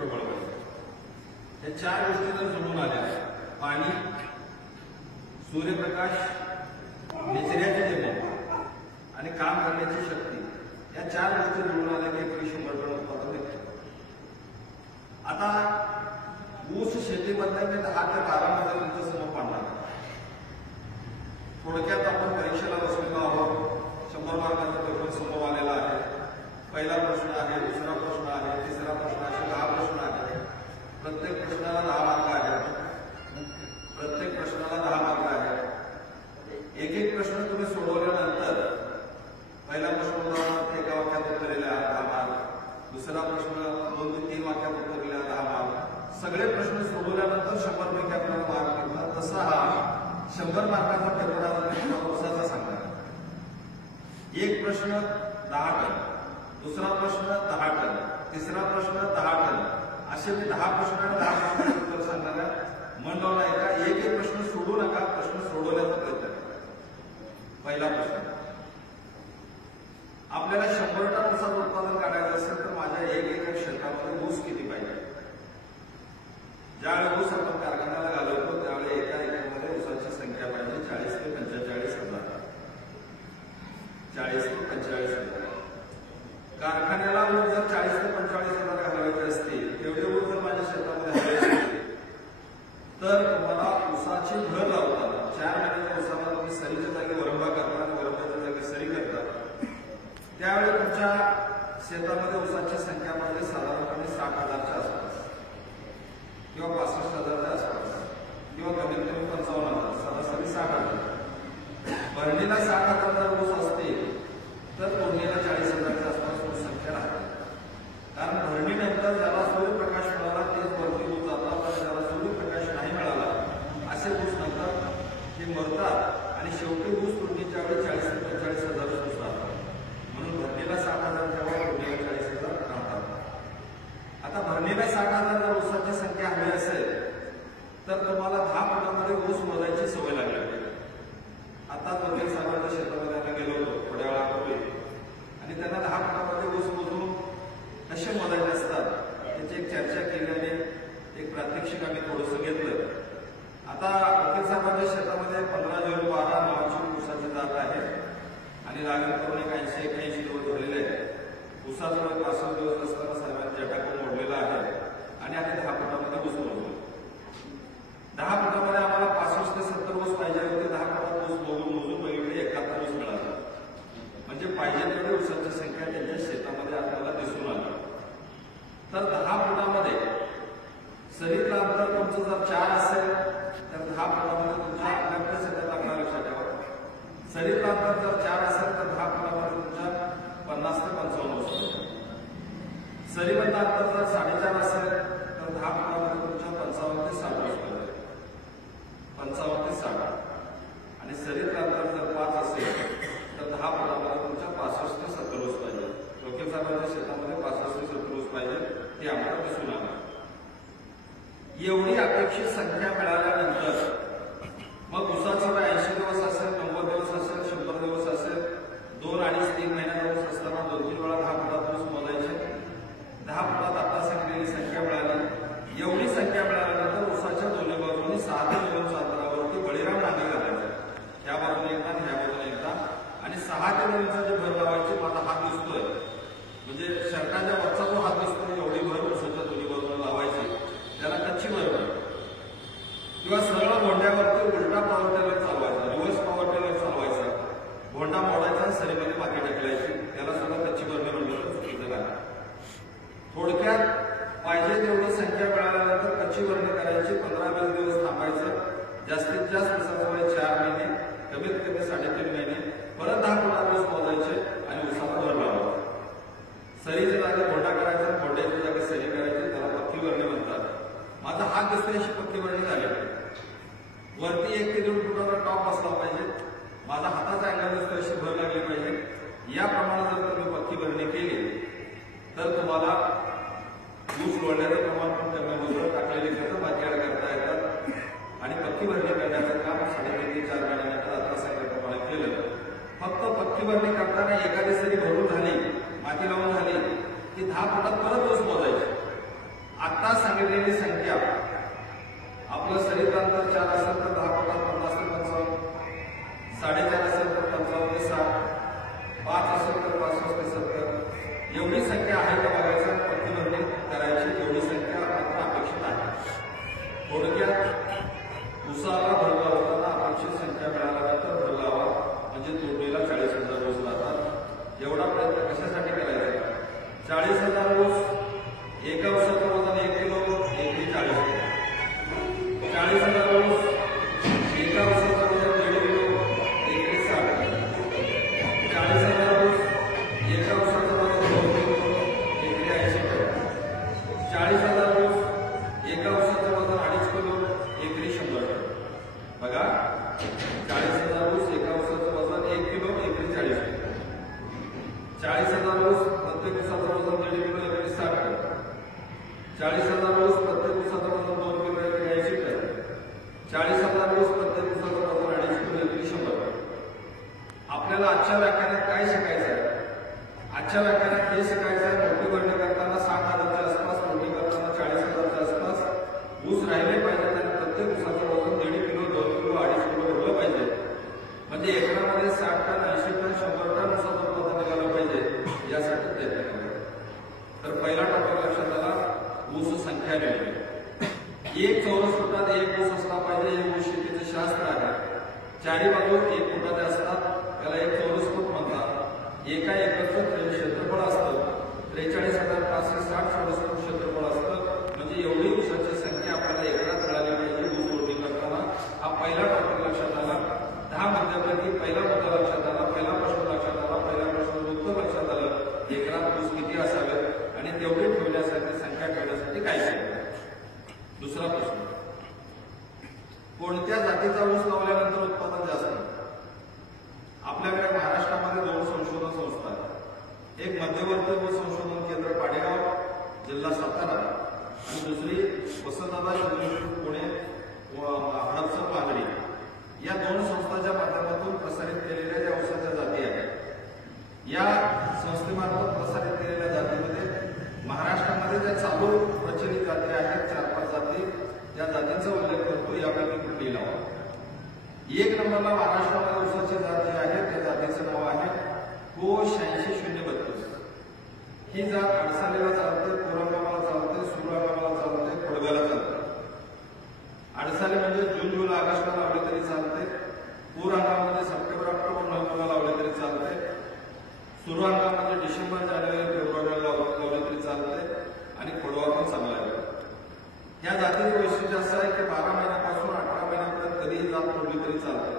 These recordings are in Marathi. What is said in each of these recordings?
प्रबळ बनते. या चार गोष्टी जर जुळून आल्या, पाणी, सूर्यप्रकाश, निचऱ्याचे जेवण आणि काम करण्याची शक्ती, या चार गोष्टी जुळून आल्या की 100 टन उत्पादन निघतं. आता ऊस शेतीमध्ये 10 ते 12 मध्ये तुमचं समोर पाडणार. थोडक्यात आपण परीक्षेला बसलेलो आहोत. 100 मार्कांचा पेपर समोर आलेला आहे. पहिला प्रश्न आहे, दुसरा प्रश्न आहे, तिसरा प्रश्न, असे 10 प्रश्न आहेत. प्रत्येक प्रश्नाला 10 मार्क आहेत. प्रत्येक प्रश्नाला 10 मार्क आहेत. एक एक प्रश्न तुम्ही सोडवल्यानंतर पहिला प्रश्न उदाहरणार्थ एका वाक्यात उत्तर दिले 10 मार्क, दुसरा प्रश्न 2 ते 3 वाक्यात उत्तर दिले 10 मार्क. सगळे प्रश्न सोडवल्यानंतर 100 पैकी आपल्याला मार्क मिळतात. तसा हा 100 मार्काचा पेपर आज वर्षाचा सांगणार. एक प्रश्न 10 टन, दुसरा प्रश्न 10 टन, तिसरा प्रश्न 10 टन, असे मी 10 प्रश्न आणि 10 मार्काचे उत्तर सांगणार आहे. मंडळाला एक एक प्रश्न सोडू नका, प्रश्न सोडवण्याचा प्रयत्न करा. पहिला प्रश्न, आपल्याला 100 टन ऊसाचं उत्पादन काढायचं असेल तर माझ्या एक क्षेत्रामध्ये ऊस किती पाहिजे? ज्यावेळी ऊस आपण कारखान्याला घालवतो त्यावेळी एका एकरमध्ये ऊसाची संख्या पाहिजे 40 ते 45 हजार. 40 ते 45 हजार. कारखान्याला ऊस जर 40 ते 45 हजार घालवायचे असतील, एवढे ऊस जर माझ्या शेतामध्ये हवे असतील तर तुम्हाला ऊसाची भर लावताना 4 महिन्याच्या ऊसाला तुम्ही सरीच्या जागी वरंबा करता आणि वरंबाच्या जागी सरी करता, त्यावेळी तुमच्या शेतामध्ये ऊसाची संख्या म्हणजे साधारणपणे 60,000च्या आसपास किंवा 65,000च्या आसपास किंवा कमीत कमी 55,000, सरासरी 60,000. भरणीला 60,000 ऊस असतील तर तोडणीला 40,000च्या आसपास ऊस संख्या राहते. कारण भरणीनंतर ज्याला सूर्यप्रकाश मिळाला तेच वरती ऊस जातात आणि ज्याला सूर्यप्रकाश नाही मिळाला असे ऊस नंतर हे मरतात आणि शेवटी ऊस तोडणीच्या वेळी 40 ते 45,000 ऊस राहतात. म्हणून भरणीला 60,000 तेव्हा तोडणीला 40,000 राहतात. आता भरणीला 60,000 ऊसाची संख्या हवी असेल तर तुम्हाला 10 फुटामध्ये ऊस मोजायची सवय लागली पाहिजे. आता वकील साहेबांच्या शेतामध्ये आम्ही गेलो होतो थोड्या वेळापूर्वी आणि त्यांना 10 फुटामध्ये ऊस मोजून कसे मोजायचे असतात त्याची एक चर्चा केली आणि एक प्रात्यक्षिक आम्ही थोडंसं घेतलं. आता वकील साहेबांच्या शेतामध्ये 15/12 नावाची ऊसाची जात आहे आणि लागण करून 80-81 दिवस झालेले आहे. ऊसाचा वेळ 65 दिवस असताना साहेबांनी जटाकून मोडलेला आहे आणि आम्ही 10 फुटामध्ये ऊस मोजलो. 10 फुटामध्ये आम्हाला 65 ते 70 ऊस पाहिजे होते. 10 फुटात ऊस मोजून वेगवेगळे 71 ऊस मिळाले. म्हणजे पाहिजे तेवढी ऊसाची संख्या त्यांच्या शेतामध्ये आपल्याला दिसून आली. तर 10 फुटामध्ये सरीतलं अंतर तुमचं जर 4 असेल तर 10 फुटामध्ये तुमच्या आपल्याकडे सध्या लागणार लक्षात ठेवा. सरीतलं अंतर जर 4 असेल तर 10 फुटामध्ये तुमच्या 50 ते 55 ऊस पाहिजे. सरीमधलं अंतर जर 4.5 असेल तर 10 फुटामध्ये तुमच्या 55 ते 60 ऊस पाहिजे. 55 ते 60. आणि सरीतलं अंतर जर 5 असेल तर 10 फुटामध्ये तुमच्या 65 ते 70 ऊस पाहिजे. वकील साहेबांच्या शेतामध्ये 65 ते 70 ऊस पाहिजे ते आम्हाला दिसून आलं. एवढी अपेक्षित संख्या मिळाल्यानंतर मग ऊसाचं 80 दिवस असेल, 90 दिवस असेल, 100 दिवस असेल, 2, 2.5, 3 महिन्याचा ऊस असताना 2-3 वेळा 10 फुटात ऊस मोजायचे. 10 फुटात आता सांगितलेली संख्या मिळाली. एवढी संख्या मिळाल्यानंतर ऊसाच्या दोन्ही बाजूनी 6 ते 9 अंतरावरती बळीराम नागे घालायचे. ह्या बाजूने एकदा आणि ह्या बाजूने एकदा आणि 6 ते 9 इंचाची भर लावायची. माझा हात दिसतोय म्हणजे शर्टाच्या वरचा जो हात दिसतोय एवढी भर ऊसाच्या दोन्ही बाजूला लावायची. त्याला कच्ची भर किंवा सरळ भोंड्यावरती उलटा पॉवर टेलर चालवायचा, रिव्हर्स पॉवर टेलर चालवायचा. भोंडा मोडायचा, सरीमध्ये मागे टाकलायची. त्याला सुद्धा कच्ची भरणी म्हणलं चुकीचं नाही. थोडक्यात पाहिजे तेवढी संख्या मिळाल्यानंतर कच्ची भरणी करायची. 15-20 दिवस थांबायचं. जास्तीत जास्त ऊसाचा वय 4 महिने, कमीत कमी 3.5 महिने. परत 10 फुटात ऊस मोजायचे आणि ऊसाला भर लावायचा. सरीच्या जागी भोंडा करायचा, भोंड्याच्या जागी सरी करायची. त्याला पक्की भरणी म्हणतात. माझा हात दिसतोय अशी पक्की भरणी झाली. वरती 1 ते 1.5 फुटाचा टॉप बसला पाहिजे. माझा हाताचा अँगल दिसतोय अशी भर लागली पाहिजे. याप्रमाणे जर तुम्ही पक्की भरणी केली तर तुम्हाला ऊस लोळण्याचं प्रमाण पण कमी होतं. टाकलेली खतं माती ऍड करता येतात आणि पक्की भरणी करण्याचं काम 3.5 ते 4 महिन्यानंतर आता सांगितल्याप्रमाणे केलं. फक्त पक्की भरणी करताना एखादी सरी भरून झाली, माती लावून झाली की 10 फुटात परत ऊस मोजायची. 40,000 ऊस प्रत्येक ऊसाचं वजन 2 किलो एकरी 80 टन. 40,000 ऊस प्रत्येक ऊसाचं वजन 2.5 किलो एकरी 100. आपल्याला आजच्या व्याख्यानात काय शिकायचं आहे? आजच्या व्याख्यानात हे शिकायचं आहे, मोठी भरणी करताना 60,000च्या आसपास, मोठी करताना 40,000च्या आसपास ऊस राहिले पाहिजे आणि प्रत्येक ऊसाचं वजन 1.5 किलो 2 किलो 2.5 किलो भरलं पाहिजे. म्हणजे एकरामध्ये 60 टन 80 टन 100 टन ऊसाचं उत्पादन निघालं पाहिजे, यासाठी प्रयत्न केला. तर पहिला टॉपिक लक्षात आला, ऊस संख्या निवडणे. 1 चौरस फुटात 1 ऊस असला पाहिजे, हे ऊस शेतीचे शास्त्र आहे. चारी बाजू 1 फुटाचे असतात, त्याला 1 चौरस फूट म्हणतात. एका एकरचं क्षेत्रफळ असतं 43,560 चौरस फूट क्षेत्रफळ असतं. म्हणजे एवढी ऊसाची संख्या आपल्याला एकरात मिळाली पाहिजे ऊस तोडणी करताना. हा पहिला टॉपिक लक्षात आला. 10 मुद्द्यापैकी पहिला मुद्दा लक्षात आला, पहिला प्रश्न लक्षात आला, पहिला प्रश्न उत्तर लक्षात आलं. एकरात ऊस किती असावे आणि तेवढे ठेवण्यासाठी, संख्या ठेवण्यासाठी काय करायचं. दुसरा प्रश्न, कोणत्या जातीचा ऊस लावल्यानंतर उत्पादन जास्त? आपल्याकडे महाराष्ट्रामध्ये 2 संशोधन संस्था आहेत. एक मध्यवर्ती ऊस संशोधन केंद्र पाडेगाव, जिल्हा सातारा, आणि दुसरी वसंतदादा युनिव्हर्सिटी पुणे हडपसर पांगरी. या 2 संस्थांच्या माध्यमातून प्रसारित केलेल्या ज्या ऊसाच्या जाती आहेत, या संस्थेमार्फत प्रसारित केलेल्या जातीमध्ये महाराष्ट्रामध्ये ज्या चालू प्रचलित जाती आहेत 4-5 जाती, त्या जातींचा उल्लेख करतो. यापैकी कुठली लावा? 1 नंबरला महाराष्ट्रामध्ये ऊसाची जात जी आहे त्या जातीचं नाव आहे को 86-032. ही जात अडसालीला चालते, कोरंगामाला चालते, सुरंगामाला चालते, खोडगाला चालते. अडसाली म्हणजे जून जुलै ऑगस्टला लावले तरी चालते, पूर हंगामामध्ये सप्टेंबर ऑक्टोबर नोव्हेंबरला लावले तरी चालते, सुरू हंगाम म्हणजे डिसेंबर जानेवारी फेब्रुवारीला लावले तरी चालते, आणि खोडवा पण चांगला आहे. या जातीचं वैशिष्ट्य असं आहे की 12 महिन्यापासून 18 महिन्यापर्यंत कधीही जात तोडली तरी चालते.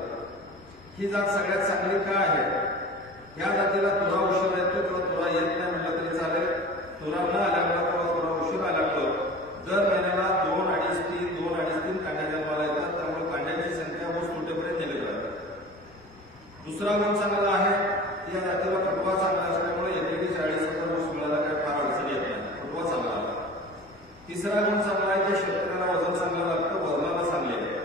ही जात सगळ्यात चांगली का आहे? या जातीला तुरा उशीर येतो किंवा तुरा येत नाही म्हटलं तरी चालेल. तुरा न आल्यामुळे किंवा तुरा उशीर आल्यामुळे दर महिन्याला 2-2.5-3 कांड्या जन्माला येतात. त्यामुळे कांड्यांची संख्या ऊस तुटेपर्यंत नेली जाते. दुसरा गुण चांगला आहे, या जातीला फुटवा चांगला असल्यामुळे एकरी 40,000 ऊस मिळायला काही फार अडचण येत नाही. फुटवा चांगला आहे. तिसरा गुण चांगला आहे की शेतकऱ्याला वजन चांगलं लागतं, वजनाला चांगले आहे.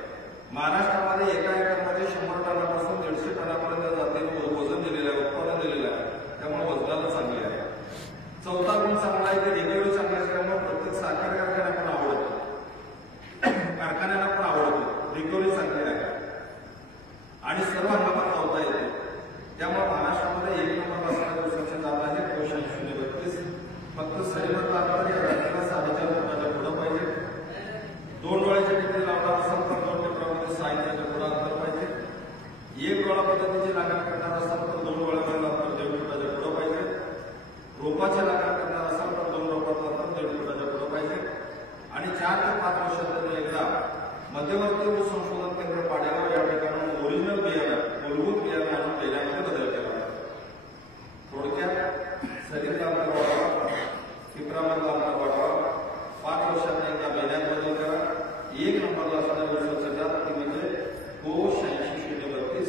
महाराष्ट्रामध्ये एका एकरमध्ये 100 टनापासून 150 टनापर्यंत जातीने वजन दिलेलं आहे, उत्पादन दिलेलं आहे. त्यामुळे वजनाला चांगले आहे. चौथा गुण चांगला आहे की रिकव्हरी चांगली असल्यामुळे प्रत्येक साखर कारखान्याला पण आवडतो, कारखान्याला पण आवडतो. रिकव्हरी चांगली आहे आणि सर्व हंगामात लावता येते. त्यामुळे महाराष्ट्रामध्ये 1 नंबर असणाऱ्या ऊसाची जात आहे को 86-032. फक्त सरीमधला अंतर या जातीला 4.5 फुटाच्या पुढं पाहिजे. 2 डोळ्याची टिपणी लावणार असेल तर 2 टिपऱ्यामध्ये 6 इंचाच्या पुढं अंतर पाहिजे. 1 डोळा पद्धतीची लागण करणार असाल तर 2 डोळ्यामध्ये अंतर 1.5 फुटाच्या पुढं पाहिजे. रोपाची लागण करणार असाल तर 2 रोपाचं अंतर 1.5 फुटाच्या पुढं पाहिजे. आणि 4 ते 5 वर्षातून एकदा मध्यवर्ती ऊस संशोधन केंद्र पाडेगाव या ठिकाणी ओरिजिनल बियाणं, मूलभूत बियाणं आणून देण्यामध्ये बदल केला. थोडक्यात सरीतला अंतर वाढवा, टिपरामधला अंतर वाढवा, 5 वर्षांना एकदा महिन्यात बदल करा. 1 नंबरला असणाऱ्या ऊसाची जात ती म्हणजे को 86-032.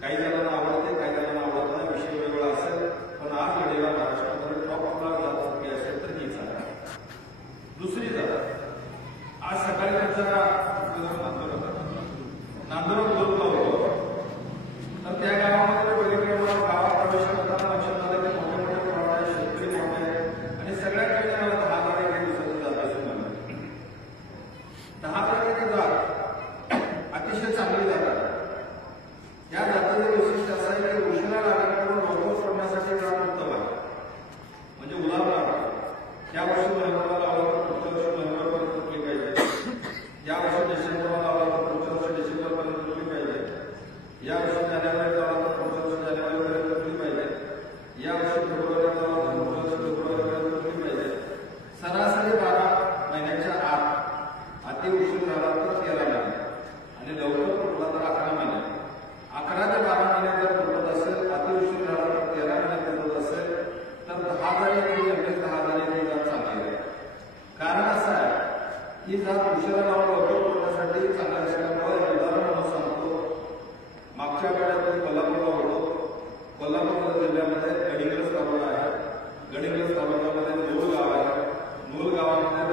काही जणांना आवडते, काही जणांना आवडत नाही, विषय वेगळा असेल, पण आज घडीला महाराष्ट्रामध्ये टॉपला जात कुठली असेल तर हीच आहे. दुसरी जात आज सकाळी नांदुरा बुजुर्ग होतो, तर त्या गावामध्ये बघितलं मला गावात प्रवेश करताना लक्षात आलं की मोठे मोठे प्लॉट आहे, शेतकरी मोठे आहे आणि सगळ्यात पहिले मला 10,000 एकर ऊसाची जात असून लागली. 10,000 एकर जात अतिशय चांगली जात आहे. या जातीचं वैशिष्ट्य असं आहे की उशिरा लागण करून लवकर सोडण्यासाठी जात उत्तम आहे. म्हणजे उदाहरणार्थ या वर्षी नोव्हेंबरला लावला तर पुढच्या वर्षी नोव्हेंबरपर्यंत तुटली पाहिजे, या वर्षी डिसेंबरला लावला तर पुढच्या वर्षी डिसेंबरपर्यंत तुटली पाहिजे, या वर्षी जानेवारीला लावला तर पुढच्या वर्षी जानेवारीपर्यंत तुटली पाहिजे, या वर्षी फेब्रुवारीला लावला तर पुढच्या वर्षी फेब्रुवारीपर्यंत तुटली पाहिजे. सरासरी 12 महिन्याच्या आत, अति उशीर झाला तर 13 महिने आणि लवकर तुटला तर 11 महिने. 11 ते 12 महिने जर तुटत असेल, अति उशीर झाला तर 13 महिने तुटत असेल तर 10,000 एकर एवढे 10,000 एकर जात चांगली आहे. कारण असं आहे ही जात उशिरा लावून लवकर तोडण्यासाठी चांगली असल्यामुळे उदाहरण म्हणून सांगतो. मागच्या काळामध्ये कोल्हापूरला होतो. कोल्हापूर जिल्ह्यामध्ये गडिंग्लज तालुका आहे. गडिंग्लज तालुक्यामध्ये मूळ गाव आहे. मूळ गावामध्ये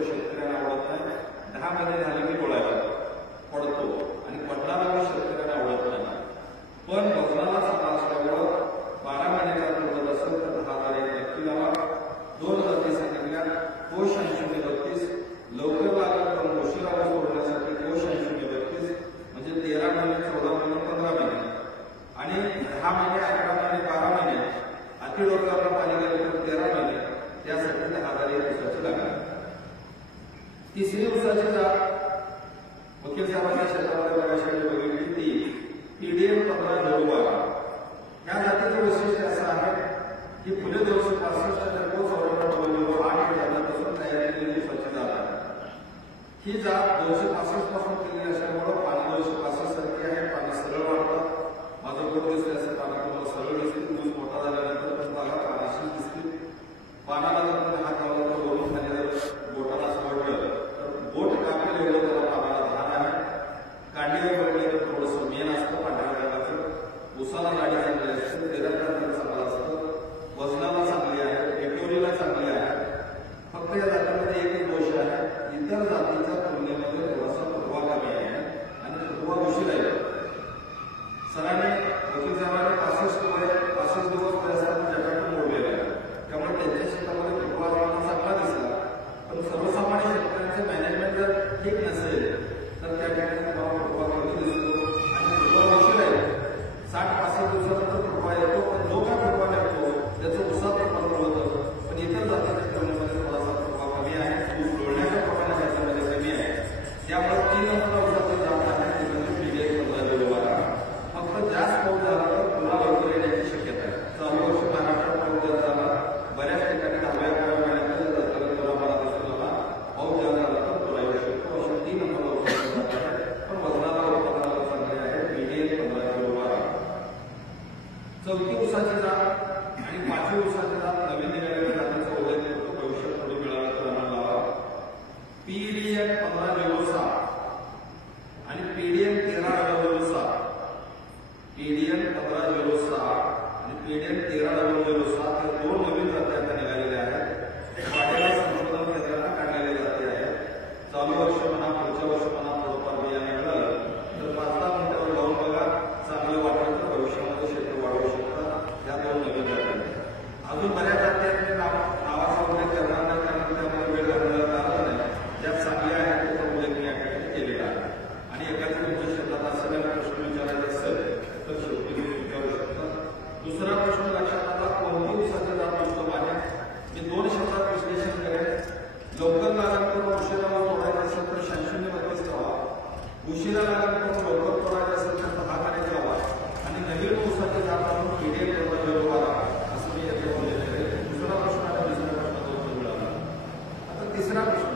तो शेतकऱ्यांना आवडत नाही. 10 महिने झाले की डोळ्याला पडतो आणि पडणारा शेतकऱ्यांना आवडत नाही. पण वजनाला चांगला असल्यामुळं 12 महिन्याचा पडत असेल तर 10,000 नक्की लावा. 2 जाती सांगितल्या, कोश 8032, लवकर लागत पण उशिरा सोडण्यासाठी कोश 8032, म्हणजे 13 महिने, 14 महिने, 15 महिने आणि 10 महिने, 11 महिने, 12 महिने, अतिडोंगराला पाणी गेलं तर 13 महिने, त्यासाठी 10,000 ऊसाची लागणार. तिसरी ऊसाची जात वकील साहेबांच्या क्षेत्रामध्ये बऱ्याचशा बघितली ती PDM 1502. या जातीचे वैशिष्ट्य असं आहे की फुले 265 टर्बो 8 जातीपासून तयार केलेली ऊसाची जात आहे. ही जात 265 पासून केलेली असल्यामुळे पाणी 265 सारखी आहे. पाणी सरळ वाढतं. माझं बोट दिसते असं पाणी तुम्हाला सरळ दिसते. ऊस मोठा झाल्यानंतर पण बागा पानाशी दिसते. पानाला जर हात लावला तर वरून खाली बोटाला सोडलं तर बोट कापलेलं एवढं त्याला पानाला धार आहे. कांडीवर पडले तर थोडंसं मेन असतं पांढऱ्या रंगाचं. ऊसाला जाडी चांगली असते. तेलाचं चांगलं असतं. वजनाला चांगली आहे. टिटोरीला चांगली आहे. फक्त या जातीमध्ये एकच दोष आहे, इतर जातीच्या तुलनेमध्ये थोडासा फुटवा कमी आहे आणि फुटवा उशीर आहे. सरांनी वकील साहेबांनी 65 दिवस असताना जगातून मोडलेला आहे. त्यामुळे त्यांच्या शेतामध्ये फुटवा चांगला दिसला. पण सर्वसामान्य शेतकऱ्यांचे मॅनेजमेंट जर ठीक नसेल तर त्या ठिकाणी तुम्हाला फुटवा कमी दिसतो आणि फुटवा उशीर आहे. 60-65 दिवसानंतर फुटवा येतो. पण जो काय फुटवा लागतो त्याचं उसात प्रमाण होतं. पण इतर जातीच्या तुलनेमध्ये थोडासा फुटवा कमी आहे. ऊस डोळण्याच्या प्रमाणात त्याच्यामध्ये कमी आहे. त्यामुळे 3 नंबर ऊसाची जात आहे ती म्हणजे PDM 1502. फक्त जास्त पाऊस झाला तर पुन्हा लवकर येण्याची शक्यता आहे. चालू वर्षी महाराष्ट्रात पाऊस जास्त झाला. बऱ्याच ठिकाणी 10व्या महिन्यात जाताना तुला मला दिसून आला. पाऊस जास्त झाला तर तुला येऊ शकतो. अशा 3 नंबर ऊसाची जात आहे. पण वजनाला उत्पादनाला चांगली आहे. PDM 1502. चौथी ऊसाची जात आणि 5वी ऊसाची जात नवीन निघालेल्या जातीचा उल्लेख करतो. भविष्यात थोडी मिळालं तर आम्हाला लावा. PDM 1506 आणि PDM 1307. PDM 1506 आणि PDM 1307 या 2 नवीन जाती आता निघालेल्या आहेत. वाड्याला संशोधन केंद्राने काढलेल्या जाती आहेत. चालू वर्ष म्हणा, पुढच्या वर्ष म्हणा, थोडंफार बियाणे मिळालं तर 5-10 मिनिटावर जाऊन बघा. चांगलं वाटलं तर भविष्यामध्ये क्षेत्र वाढवू शकतात. या 2 नवीन जाती आहेत. अजून बऱ्याच जाती आहेत. नावाचा उल्लेख करणार नाही कारण त्यामध्ये वेळ घालवण्यात आला नाही. ज्यात चांगल्या आहेत त्याचा उल्लेख मी या ठिकाणी केलेला आहे. आणि एखाद्या तुमच्या शेतात असेल प्रश्न विचारायचा असेल तर शेवटी तुम्ही विचारू शकता. दुसरा प्रश्न लक्षात आला, कोणती ऊसाची जात उत्तम आहे? मी 2 शब्दात विश्लेषण करेन. लवकर लागण करून उशिरा तोडायचं असेल तर 8032 लावा. उशिरा लागण करून लवकर तोडायचं असेल तर 10 महिने लावा. आणि नवीन ऊसाची जात म्हणून PDM 1502 असं मी याचा उल्लेख करेन. दुसरा प्रश्न आणि दुसऱ्या प्रश्नाचा उत्तर मिळाला. आता तिसरा प्रश्न,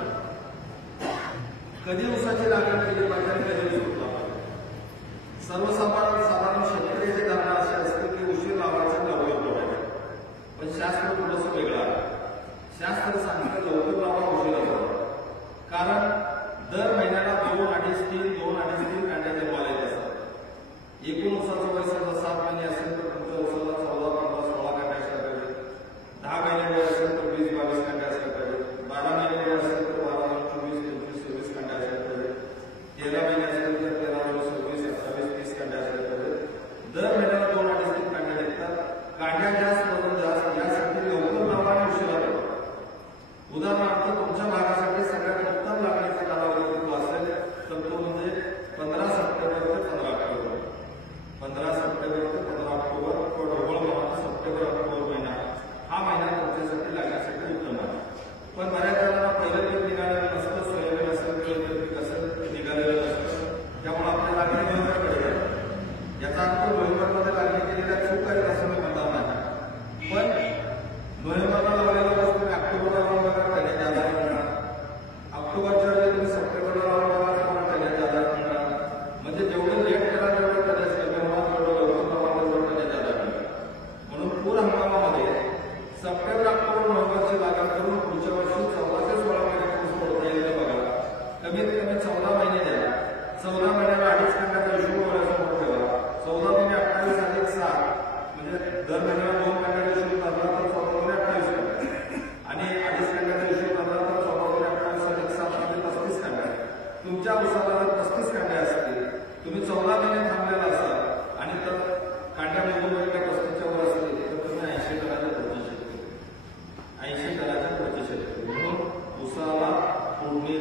कधी ऊसाची लागण केली पाहिजे आणि कधी सोडला पाहिजे? साधारण शेतकऱ्याची धारणा अशी असते की उशीर लावायचं लवकर तोडायचं. पण शास्त्र थोडंसं वेगळं आहे. शास्त्र सांगतं लवकर लावा, उशिरा तोडा. कारण दर महिन्याला 2-2.5-3 कांड्या जन्माला येत असतात. एकूण ऊसाचं वय समजा 7 महिने असेल तर तुमच्या ऊसाला 14-15-16 कांड्या असल्या पाहिजे. 10 महिने वय असेल तर 20-22 कांड्या असल्या पाहिजे. 12 महिने वय असेल तर 12-24-25-26 कांड्या असल्या पाहिजे. 13 महिने असेल तर 13-26-28-30 कांड्या असल्या पाहिजे.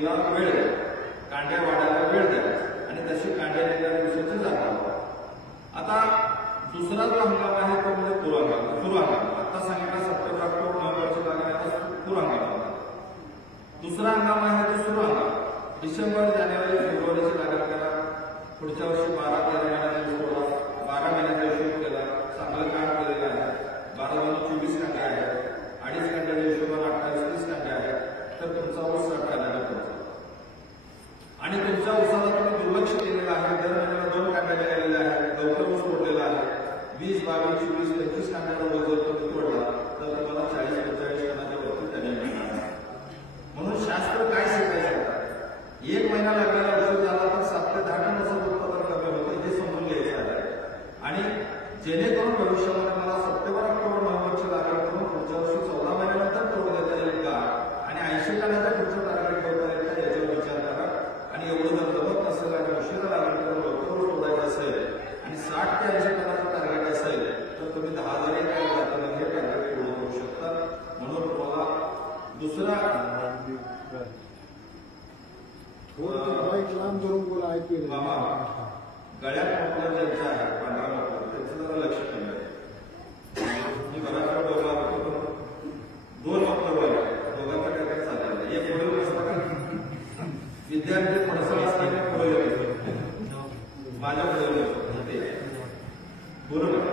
उगवणीला वेळ द्या, कांड्या वाढायला वेळ द्या आणि तशी कांड्या दिलेल्या दिवसाची जागा. आता दुसरा जो हंगाम आहे तो म्हणजे पूर्व हंगाम. आता सांगितलं सप्टेंबर ऑक्टोबर नोव्हेंबरची लागणारा पूर्व हंगाम. दुसरा हंगाम आहे तो सुरू हंगाम. डिसेंबर जानेवारी फेब्रुवारीची लागण करा. पुढच्या वर्षी 12-13 महिन्याचा सोडा, 12 महिन्याचा हिशोब केला, चांगलं काम केलेलं आहे. 12-24 कांडे आहेत, 2.5 कांड्याच्या हिशोबाने 28-30 कांडे आहेत, तर तुमचा ऊस 60 कांड्याला पोहोचतो. आणि तुमच्या ऊसाला तुम्ही दुर्लक्ष केलेलं आहे, दर महिन्याला 2 कांड्या केलेल्या आहेत, लवकर ऊस तोडलेला आहे, 20, 22, 24, 25 कांड्याचा ऊस जर तुम्ही तोडला तर तुम्हाला 40-45 टनाच्या वरती त्याने मिळणार. म्हणून शास्त्र काय शिकायचं, 1 महिना लागलेला उशीर झाला तर 7 ते 10 टनाचं उत्पादन कमी होतं हे समजून घ्यायचं आहे. आणि जेणेकरून भविष्यामध्ये मला सप्टेंबर ऑक्टोबर नोव्हेंबरची लागवड करून पुढच्या वर्षी 14 महिन्यानंतर तोड देता येईल का आणि 80 टनाच्या पुढचं टार्गेट ठेवता येईल का याच्यावर विचार करा. आणि एवढं जर जमत नसेल आणि उशिरा लागवड करून लवकर तोडायचं असेल आणि 60 ते 80 टनाचं टार्गेट असेल तर तुम्ही 10,000 हे टार्गेट पूर्ण करू शकता. म्हणून तुम्हाला दुसरा लांब धरून बोला ऐकू गळ्यात मफलर ज्यांचं आहे, पांढरा मफलर, त्याचं जरा लक्ष कमी आहे. मी बराच वेळा डोला होतो, 2 मफलर वाले दोघांचा काय काय चाललेलं. एक पुढे असतं का विद्यार्थी थोडंसं असताना पुढे माझ्या पुढे ते बरोबर.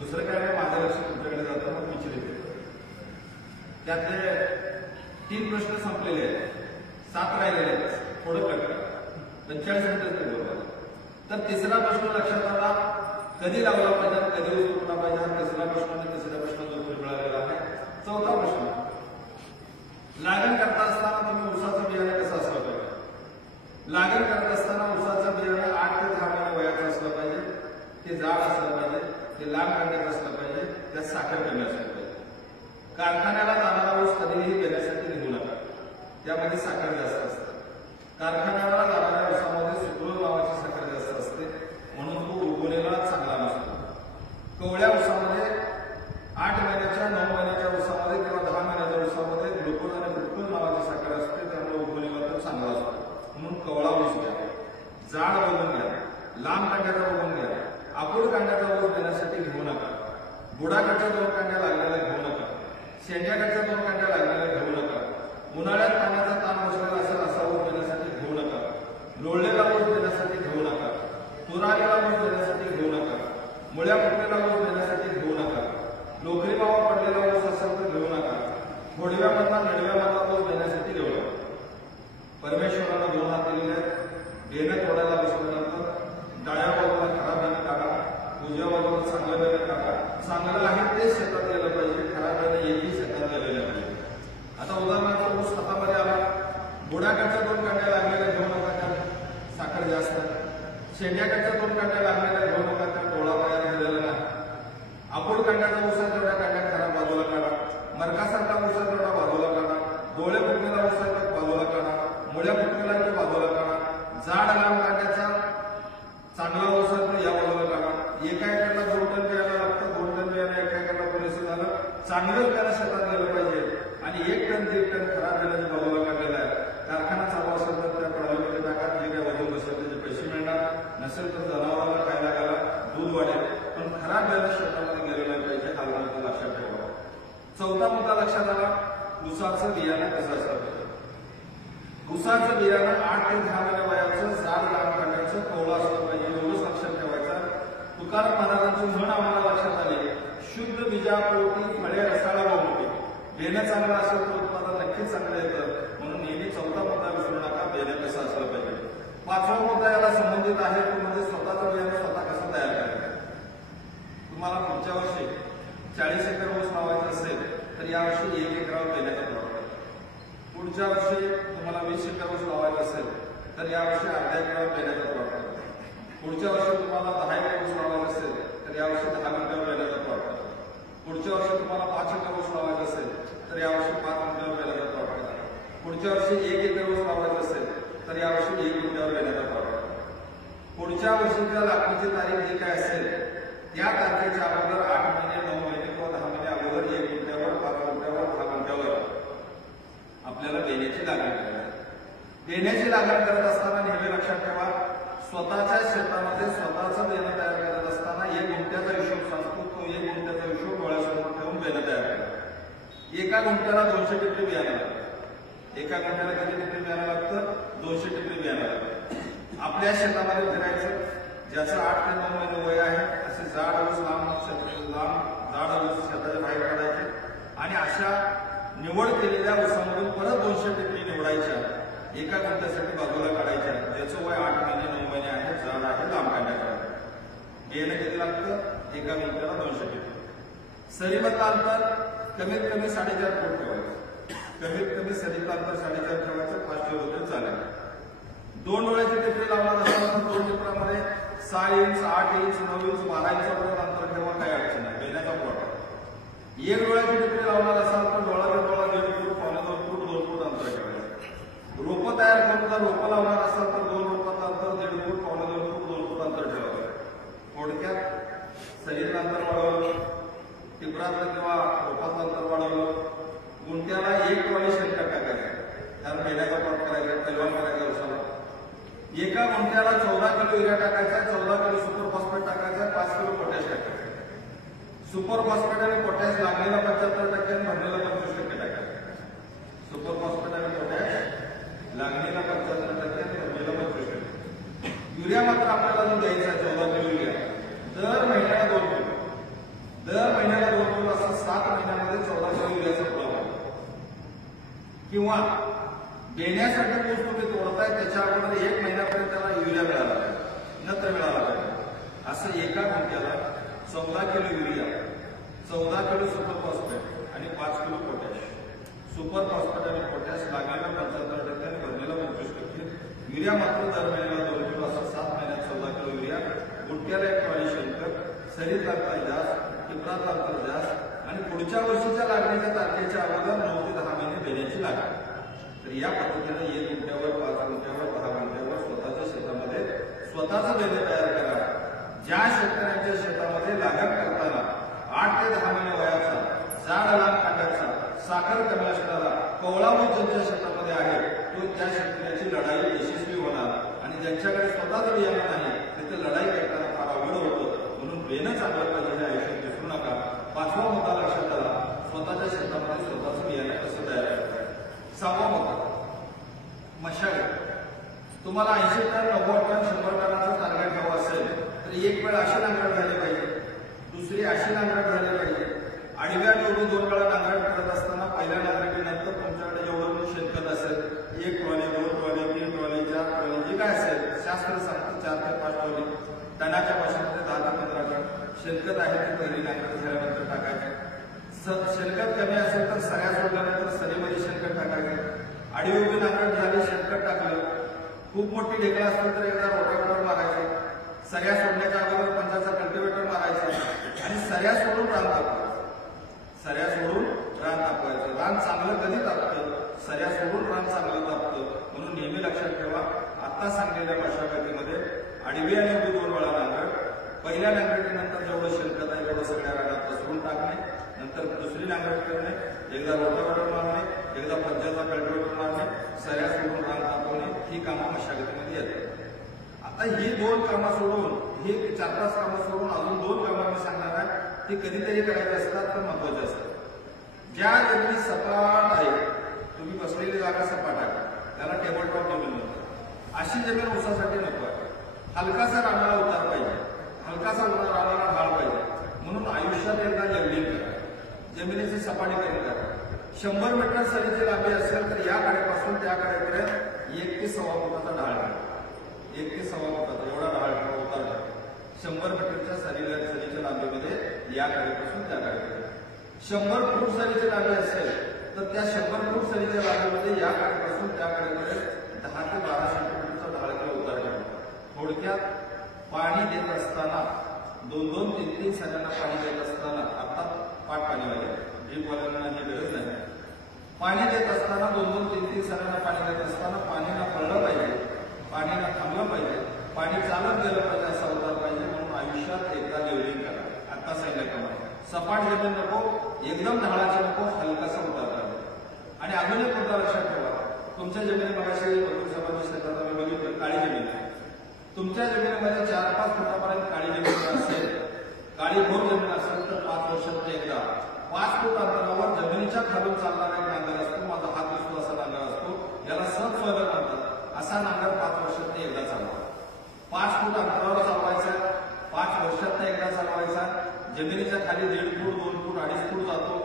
दुसरं काय नाही, माझं लक्ष तुमच्याकडे जातं मग विचारित. त्यातले 3 प्रश्न संपलेले आहेत, 7 राहिलेले आहेत, थोडं कट करा, 45 मिनिटं ते बरोबर. तर तिसरा प्रश्न लक्षात आला, कधी लावला पाहिजे, कधी ऊस तोडला पाहिजे, हा तिसरा प्रश्न आणि तिसऱ्या प्रश्नाचा उत्तर मिळालेला आहे. चौथा प्रश्न, लागण करता असताना तुम्ही ऊसाचं बियाणं कसं असलं पाहिजे. लागण करत असताना ऊसाचं बियाणं 8 ते 10 महिने वयाचं असलं पाहिजे, ते जाड असलं पाहिजे, ते लांब कांड्यात असलं पाहिजे, त्यात साखर कमी असलं पाहिजे. कारखान्याला जाणारा ऊस कधीही देण्यासाठी निघू नका, त्यामध्ये साखर जास्त असते. कारखान्याला जाणाऱ्या ऊसामध्ये सुक्रोज नावाची साखर जास्त असते, म्हणून तो उगवणीला चांगला नसतो. कवळ्या ऊसामध्ये 8 महिन्याच्या 9 महिन्याच्या ऊसामध्ये किंवा 10 महिन्याच्या ऊसामध्ये ग्लुकोज आणि ग्लुकोज नावाची साखर असते, त्यामुळे उगवणीला तो चांगला असतो. म्हणून कवळा ऊस घ्या, जाड बघून घ्या, लांब कांड्याचा बघून घ्या, आपूड कांड्याचा ऊस देण्यासाठी घेऊ नका, बुडाकडच्या 2 कांड्या लागलेल्या घेऊ नका, शेंड्याकडच्या 2 कांड्या लागलेल्या घेऊ नका, उन्हाळ्यात पाण्याचा ताण बसलेला असेल असा ऊस देण्यासाठी घेऊ नका, लोळलेला ऊस देण्यासाठी घेऊ नका, तुरालेला ऊस देण्यासाठी घेऊ नका, मुळ्या फुटलेला ऊस देण्यासाठी घेऊ नका, लोकरी मावा पडलेला ऊस असेल तर घेऊ नका, घोडव्यामधला नडव्यामधला ऊस देण्यासाठी घेऊ नका. परमेश्वरानं 2 हात दिलेले आहेत. बेणं तोडायला बसल्यानंतर डाव्या बाजूला खराब बेणं काढा, उजव्या बाजूला चांगलं बेणं काढा. चांगलं आहे तेच शेतात गेलं पाहिजे, खराब बेणं एकही शेतात गेलेलं पाहिजे. आता उदाहरणार्थ ऊस हातामध्ये आला, बुडाकडच्या 2 कांड्या लागलेल्या घेऊ नका, त्यात साखर जास्त आहे. शेंड्याकडच्या 2 कांड्या लागलेल्या घेऊ नका, त्यात डोळा तयार झालेला नाही. आपूड कांड्याचा ऊसा तेवढ्या कांड्या खराब बाजूला काढा, मरकासारखा ऊसा तेवढा बाजूला काढा, डोळे फुटलेला ऊसा बाजूला काढा, मुळ्या फुटलेला बाजूला काढा, जाड लांब कांड्याचा चांगला ऊसा या बाजूला काढा. एका एकाला 2 टन बियाणं लागतं, 2 टन बियाणं एका एकाला पुरेसं झालं. चांगलं बियाणं शेतात गेलं पाहिजे आणि 1 टन 1.5 टन खराब बियाण्याच्या बाजूला काढलेला आहे. कारखाना चालू असेल तर त्या प्रणालीमध्ये टाका, जे काय वजन बसेल त्याचे पैसे मिळणार, नसेल तर जनावराला खायला घाला, दूध वाढेल, पण खराब बियाणं शेतामध्ये गेलं नाही पाहिजे, हा मुद्दा लक्षात ठेवा. चौथा मुद्दा लक्षात आला, ऊसाचं बियाणं कसं असलं पाहिजे. ऊसाचं बियाणं 8 ते 10 महिने वयाचं, जाड लांब काढायचं, कवळं असलं पाहिजे, एवढंच लक्षात ठेवायचं. तुकाराम महाराजांची म्हण आम्हाला लक्षात आली, शुद्ध बीजापोटी फळे रसाला मोठी. बेणं चांगलं असेल तर उत्पादन नक्कीच चांगलं येतं. म्हणून नेहमी चौथा मुद्दा विसरू नका, बेणं कसं असलं पाहिजे. 5वा मुद्दा याला संबंधित आहे, तो म्हणजे स्वतःचं बियाणं स्वतः कसं तयार करायचं. तुम्हाला पुढच्या वर्षी 40 एकर ऊस लावायचं असेल तर यावर्षी 1 एकरावर बेण्याचा प्लॉट करा. पुढच्या वर्षी तुम्हाला 20 एकर ऊस लावायचं असेल तर यावर्षी अर्ध्या एकरावर बेण्याचा प्लॉट करा. पुढच्या वर्षी तुम्हाला 10 एकर ऊस लावायचं असेल तर यावर्षी 10 गुंठ्यावर बेण्याचा प्लॉट करा. पुढच्या वर्षी तुम्हाला 5 एकर ऊस लावायचं असेल तर यावर्षी 5 गुंठ्यावर बेण्याचा प्लॉट करा. पुढच्या वर्षी 1 एकर ऊस लावायचं असेल तर यावर्षी 1 गुंठ्यावर बेण्याचा प्लॉट करा. पुढच्या वर्षीच्या लागणीची तारीख जी काय असेल त्या तारखेच्या अगोदर 8 महिने 9 महिने किंवा 10 महिने अगोदर 1 गुंठ्यावर 5 गुंठ्यावर 10 गुंठ्यावर आपल्याला बेण्याची लागण करायची. देण्याची लागण करत असताना नेहमी लक्षात ठेवा, स्वतःच्या शेतामध्ये स्वतःचं बेणं तयार करत असताना 1 गुंठ्याचा हिशोब सांगतो, तो 1 गुंठ्याचा हिशोब डोळ्यासमोर ठेवून बेणं तयार करा. एका गुंठ्याला 200 टिपरी बियाणं लागतं. एका गुंठ्याला किती टिपरी बियाणं लागतं? 200 टिपरी बियाणं लागतं. आपल्या शेतामध्ये फिरायचं, ज्याचं 8 ते 9 महिने वय आहे असे जाड ऊस जाड ऊस शेताच्या बाहेर काढायचे आणि अशा निवड केलेल्या ऊसामधून परत 200 टिपरी निवडायच्या, एका गुंठ्यासाठी बाजूला काढायच्या, ज्याचं वय 8 महिने 9 महिने आहे, जाड आहे, लांब काढण्याच्या. बियाणं किती लागतं? एका गुंठ्याला 200 टिपरी. सरीमधलं अंतर कमीत कमी 4.5 फूट ठेवायचं. कमीत कमी सरीचं अंतर 4.5 ठेवायचं, 5 ठेवलं तरी चालेल. 2 डोळ्याची टिपरी लावणार असेल तर 2 टिपरामध्ये 6 इंच, 8 इंच, 9 इंच, 12 इंचापर्यंत अंतर ठेवा, काही अडचण नाही, बेण्याचा प्लॉट. 1 डोळ्याची टिपरी लावणार असाल तर डोळा 1.5 फूट, 2 फूट, 2 फूट अंतर ठेवायचं. रोपं तयार करून जर रोपं लावणार असाल तर 2 रोपांचं अंतर 1.5 फूट, 2 फूट, 2 फूट अंतर ठेवायचं. थोडक्यात सरीचं अंतर वाढवलं, टिपराचं किंवा रोपाचं अंतर वाढवलं, गुंठ्याला 1 ट्रॉली शेणखत टाकायचं, त्यात बेण्याचा प्लॉट करायचा, पैलवान करायचा उसाला. एका गुंठ्याला 14 किलो युरिया टाकायचा, 14 किलो सुपर फॉस्फेट टाकायचा, 5 किलो पोटॅश टाकायचं. सुपर फॉस्फेट आणि पोटॅश लागलेला 75% आणि भरलेला 25% टाकायचा. सुपर फॉस्फेट आणि पोटॅश लागलेला 75% आणि भरलेला 25%. युरिया मात्र आपल्याला जो द्यायचा 14 किलो युरिया दर महिन्याला 2 किलो, दर महिन्याला 2 किलो असं 7 महिन्यामध्ये 14 किलो युरियाचा पुरवठा. किंवा देण्यासाठी ऊस तुम्ही तोडताय त्याच्या अगोदर 1 महिन्यापर्यंत त्याला युरिया मिळाला पाहिजे, नत्र मिळाला पाहिजे. असं एका गुंठ्याला 14 kilo urea, 14 kilo super phosphate आणि 5 किलो पोटॅश. सुपर फॉस्फेट आणि पोटॅश लागलेला 75% आणि भरलेला 25%. युरिया मात्र दर महिन्याला 2 किलो, असं 7 महिन्यात 14 किलो युरिया. गुंठ्याला 1 ट्रॉली शेणखत, सरीत अंतर जास्त, टिपरात अंतर जास्त आणि पुढच्या वर्षीच्या लागणीच्या तारखेच्या अगोदर 9 ते 10 महिने देण्याची लागते. तर या पद्धतीने 1 गुंठ्यावर, 5 गुंठ्यावर, 10 गुंठ्यावर स्वतःच्या शेतामध्ये स्वतःचं बेणं तयार करा. ज्या शेतकऱ्यांच्या शेतामध्ये लागण करताना 8 ते 10 महिने वयाचा, जाड लांब कांड्याचा, साखर कमी असणारा कोवळा ऊस ज्यांच्या शेतामध्ये आहे तो त्या शेतकऱ्याची लढाई यशस्वी होणार. आणि ज्यांच्याकडे स्वतःचं बियाणं नाही तिथे लढाई करताना फार अवघड होतं. म्हणून बेणं चांगलं पाहिजे हे आयुष्यात विसरू नका. 5वा मुद्दा लक्षात आला, स्वतःच्या शेतामध्ये स्वतःचं बियाणं कसं तयार करताय. 6वा मुद्दा मशागत. तुम्हाला 80 टन, 90 टन, 100 टनाचं टार्गेट हवं असेल तर एक वेळ अशी नांगरट झाली पाहिजे, दुसरी अशी नांगरट झाली पाहिजे. आडव्या निवडून 2 वेळा नांगरट करत असताना पहिल्या नांगरटीनंतर तुमच्याकडे जेवढं शेणखत असेल 1 ट्रॉली, 2 ट्रॉली, 3 ट्रॉली, 4 ट्रॉली, जे काय असेल शास्त्र सांगतं 4 ते 5 ट्रॉली. टनाच्या भाषेमध्ये 10 ते 15 टन शेणखत आहे ते पहिली नांगरट झाल्यानंतर टाकायचे. शेणखत कमी असेल तर सऱ्या सोडल्यानंतर सरीमध्ये शेणखत टाकायचं. आडवी उभी नांगरट झाली, शेणखत टाकलं. खूप मोठी ढेकळं असेल तर एकदा रोटावेटर मारायचं. सऱ्या सोडण्याच्या अगोदर 50चा कल्टिवेटर मारायचा आणि सऱ्या सोडून रान तापवायचं. सऱ्या सोडून रान तापवायचं. रान चांगलं कधी तापतं? सऱ्या सोडून रान चांगलं तापतं. म्हणून नेहमी लक्षात ठेवा, आता सांगलेल्या मशागतीमध्ये आडवी आणि उभी 2 वेळा नांगरट. पहिल्या नांगरटीनंतर जेवढं शेणखत आहे तेवढं सगळ्या रानात पसरून टाकणे, नंतर दुसरी नांगरट करणे, एकदा रोटावेटर मारणे, एकदा 50चा कल्टिवेटर मारणे, सऱ्या सोडून रान तापवणे, ही कामं मशागतीमध्ये येतात. आता ही 2 कामं सोडून, ही 4-5 कामं सोडून अजून 2 कामं मी सांगणार आहे. ती कधीतरी करायची असतात तर महत्वाची असतात. ज्या जमिनी सपाट आहे, तुम्ही बसलेली जागा सपाट आहे, त्याला टेबल टॉप जमीन म्हणतात. अशी जमीन ऊसासाठी नको आहे. हलकासा रानाला उतार पाहिजे, हलकासा रानाला ढाळ पाहिजे. म्हणून आयुष्यात एकदा लेवलिंग करा, जमिनीची सपाटीकरण करा. 100 मीटर सरीची लांबी असेल तर या कडेपासून त्या कडेपर्यंत 1 ते 1.25 फुटाचा ढाळ करा. 1 ते 1.25 फुटाचा एवढा ढाळ उतार करा. 100 मीटरच्या सरीच्या लांबीमध्ये या कडेपासून त्या कडेपर्यंत. 100 फूट सरीची लांबी असेल तर त्या 100 फूट सरीच्या लांबीमध्ये या कडेपासून त्या कडेपर्यंत 10 ते 12 सेंटीमीटरचा ढाळ किंवा उतार करा. थोडक्यात पाणी देत असताना 2-2, 3-3 सऱ्यांना पाणी देत असताना, आता पाट पाणी वाहिले, ड्रीपवाल्यांना ही गरज नाही. पाणी देत असताना 2-2, 3-3 सऱ्यांना पाणी देत असताना पाणीला पडलं पाहिजे, पाणीला थांबलं पाहिजे, पाणी चालत गेलं पाहिजे, असा उतार पाहिजे. म्हणून आयुष्यात एकदा लेवलिंग करा. आता सांगितल्याप्रमाणे सपाट जमीन नको, एकदम ढाळाची नको, हलकासा उतार करा. आणि अजून एक मुद्दा लक्षात ठेवा, तो तुमच्या जमिनी मगाशी वकील शेतात आम्ही बघितलं काळी जमीन आहे. तुमच्या जमिनीमध्ये 4-5 फुटापर्यंत काळी जमीन असेल, काळी भोर जमीन असेल तर 5 वर्षात एकदा 5 फूट अंतरावर जमिनीच्या खालून चालणारा एक नांगर असतो. माझा हात दिसतो असा नांगर असतो, याला सबसॉइलर म्हणतात. असा नांगर 5 वर्षात एकदा चालवा. 5 फूट अंतरावर चालवायचा, 5 वर्षात एकदा चालवायचा. जमिनीच्या खाली 1.5 फूट 2 फूट 2.5 फूट जातो.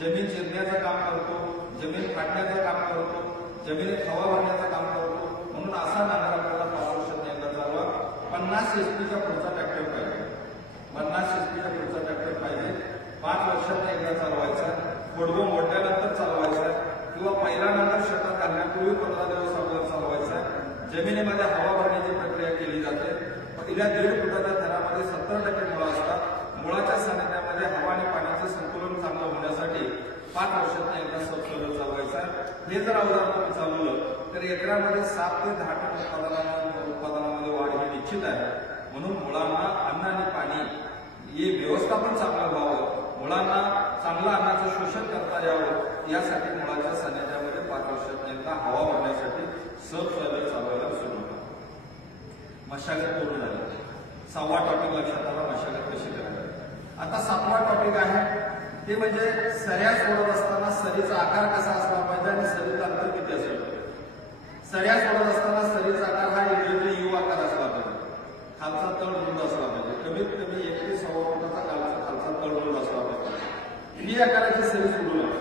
जमीन चिरण्याचं काम करतो, जमीन फाटण्याचं काम करतो, जमिनीत हवा भरण्याचं काम करतो. म्हणून असा नांगर आपल्याला 5 वर्षात एकदा चालवा. 50 HP पुढचा ट्रॅक्टर पाहिजे, 50 HP पुढचा ट्रॅक्टर पाहिजे. 5 वर्षात एकदा चालवायचा. खोडगो मोडल्यानंतर चालवायचा किंवा पहिला नांगर शेतात घालण्यापूर्वी 15 दिवस अगोदर चालवायचा. जमिनीमध्ये हवा भरण्याची प्रक्रिया केली जाते. पहिल्या 1.5 फुटाच्या थरामध्ये 70% मुळं असतात. मुळाच्या सानिध्यामध्ये हवा आणि पाण्याचे संतुलन चांगलं होण्यासाठी 5 वर्षात एकदा सबसॉइलर चालवायचा. हे जर अवजार तुम्ही चालवलं तर एकरामध्ये 7 ते 10% उत्पादनामध्ये वाढ ही निश्चित आहे. म्हणून मुळांना अन्न आणि पाणी हे व्यवस्थापन चांगलं व्हावं, मुळांना चांगलं अन्नाचं शोषण करता यावं, यासाठी मुळाच्या सानिध्यामध्ये 5 वर्षात एकदा हवा भरण्यासाठी सबसॉइलर चालवायला सुरू होतं. मशागत पूर्ण झाली. 6वा टॉपिक लक्षात आला, मशागत कशी करायची. आता 7वा टॉपिक आहे ते म्हणजे सऱ्या सोडत असताना सरीचा आकार कसा असला पाहिजे आणि सरीचं अंतर किती असलं पाहिजे. सऱ्या सोडत असताना सरीचा आकार हा इंग्रजी यू आकार असला पाहिजे. खालचा तळ रुंद असला पाहिजे. कमीत कमी 1 ते 1.25 फुटाचा खालचा तळ रुंद असला पाहिजे. व्ही आकाराची सरी सोडू नये.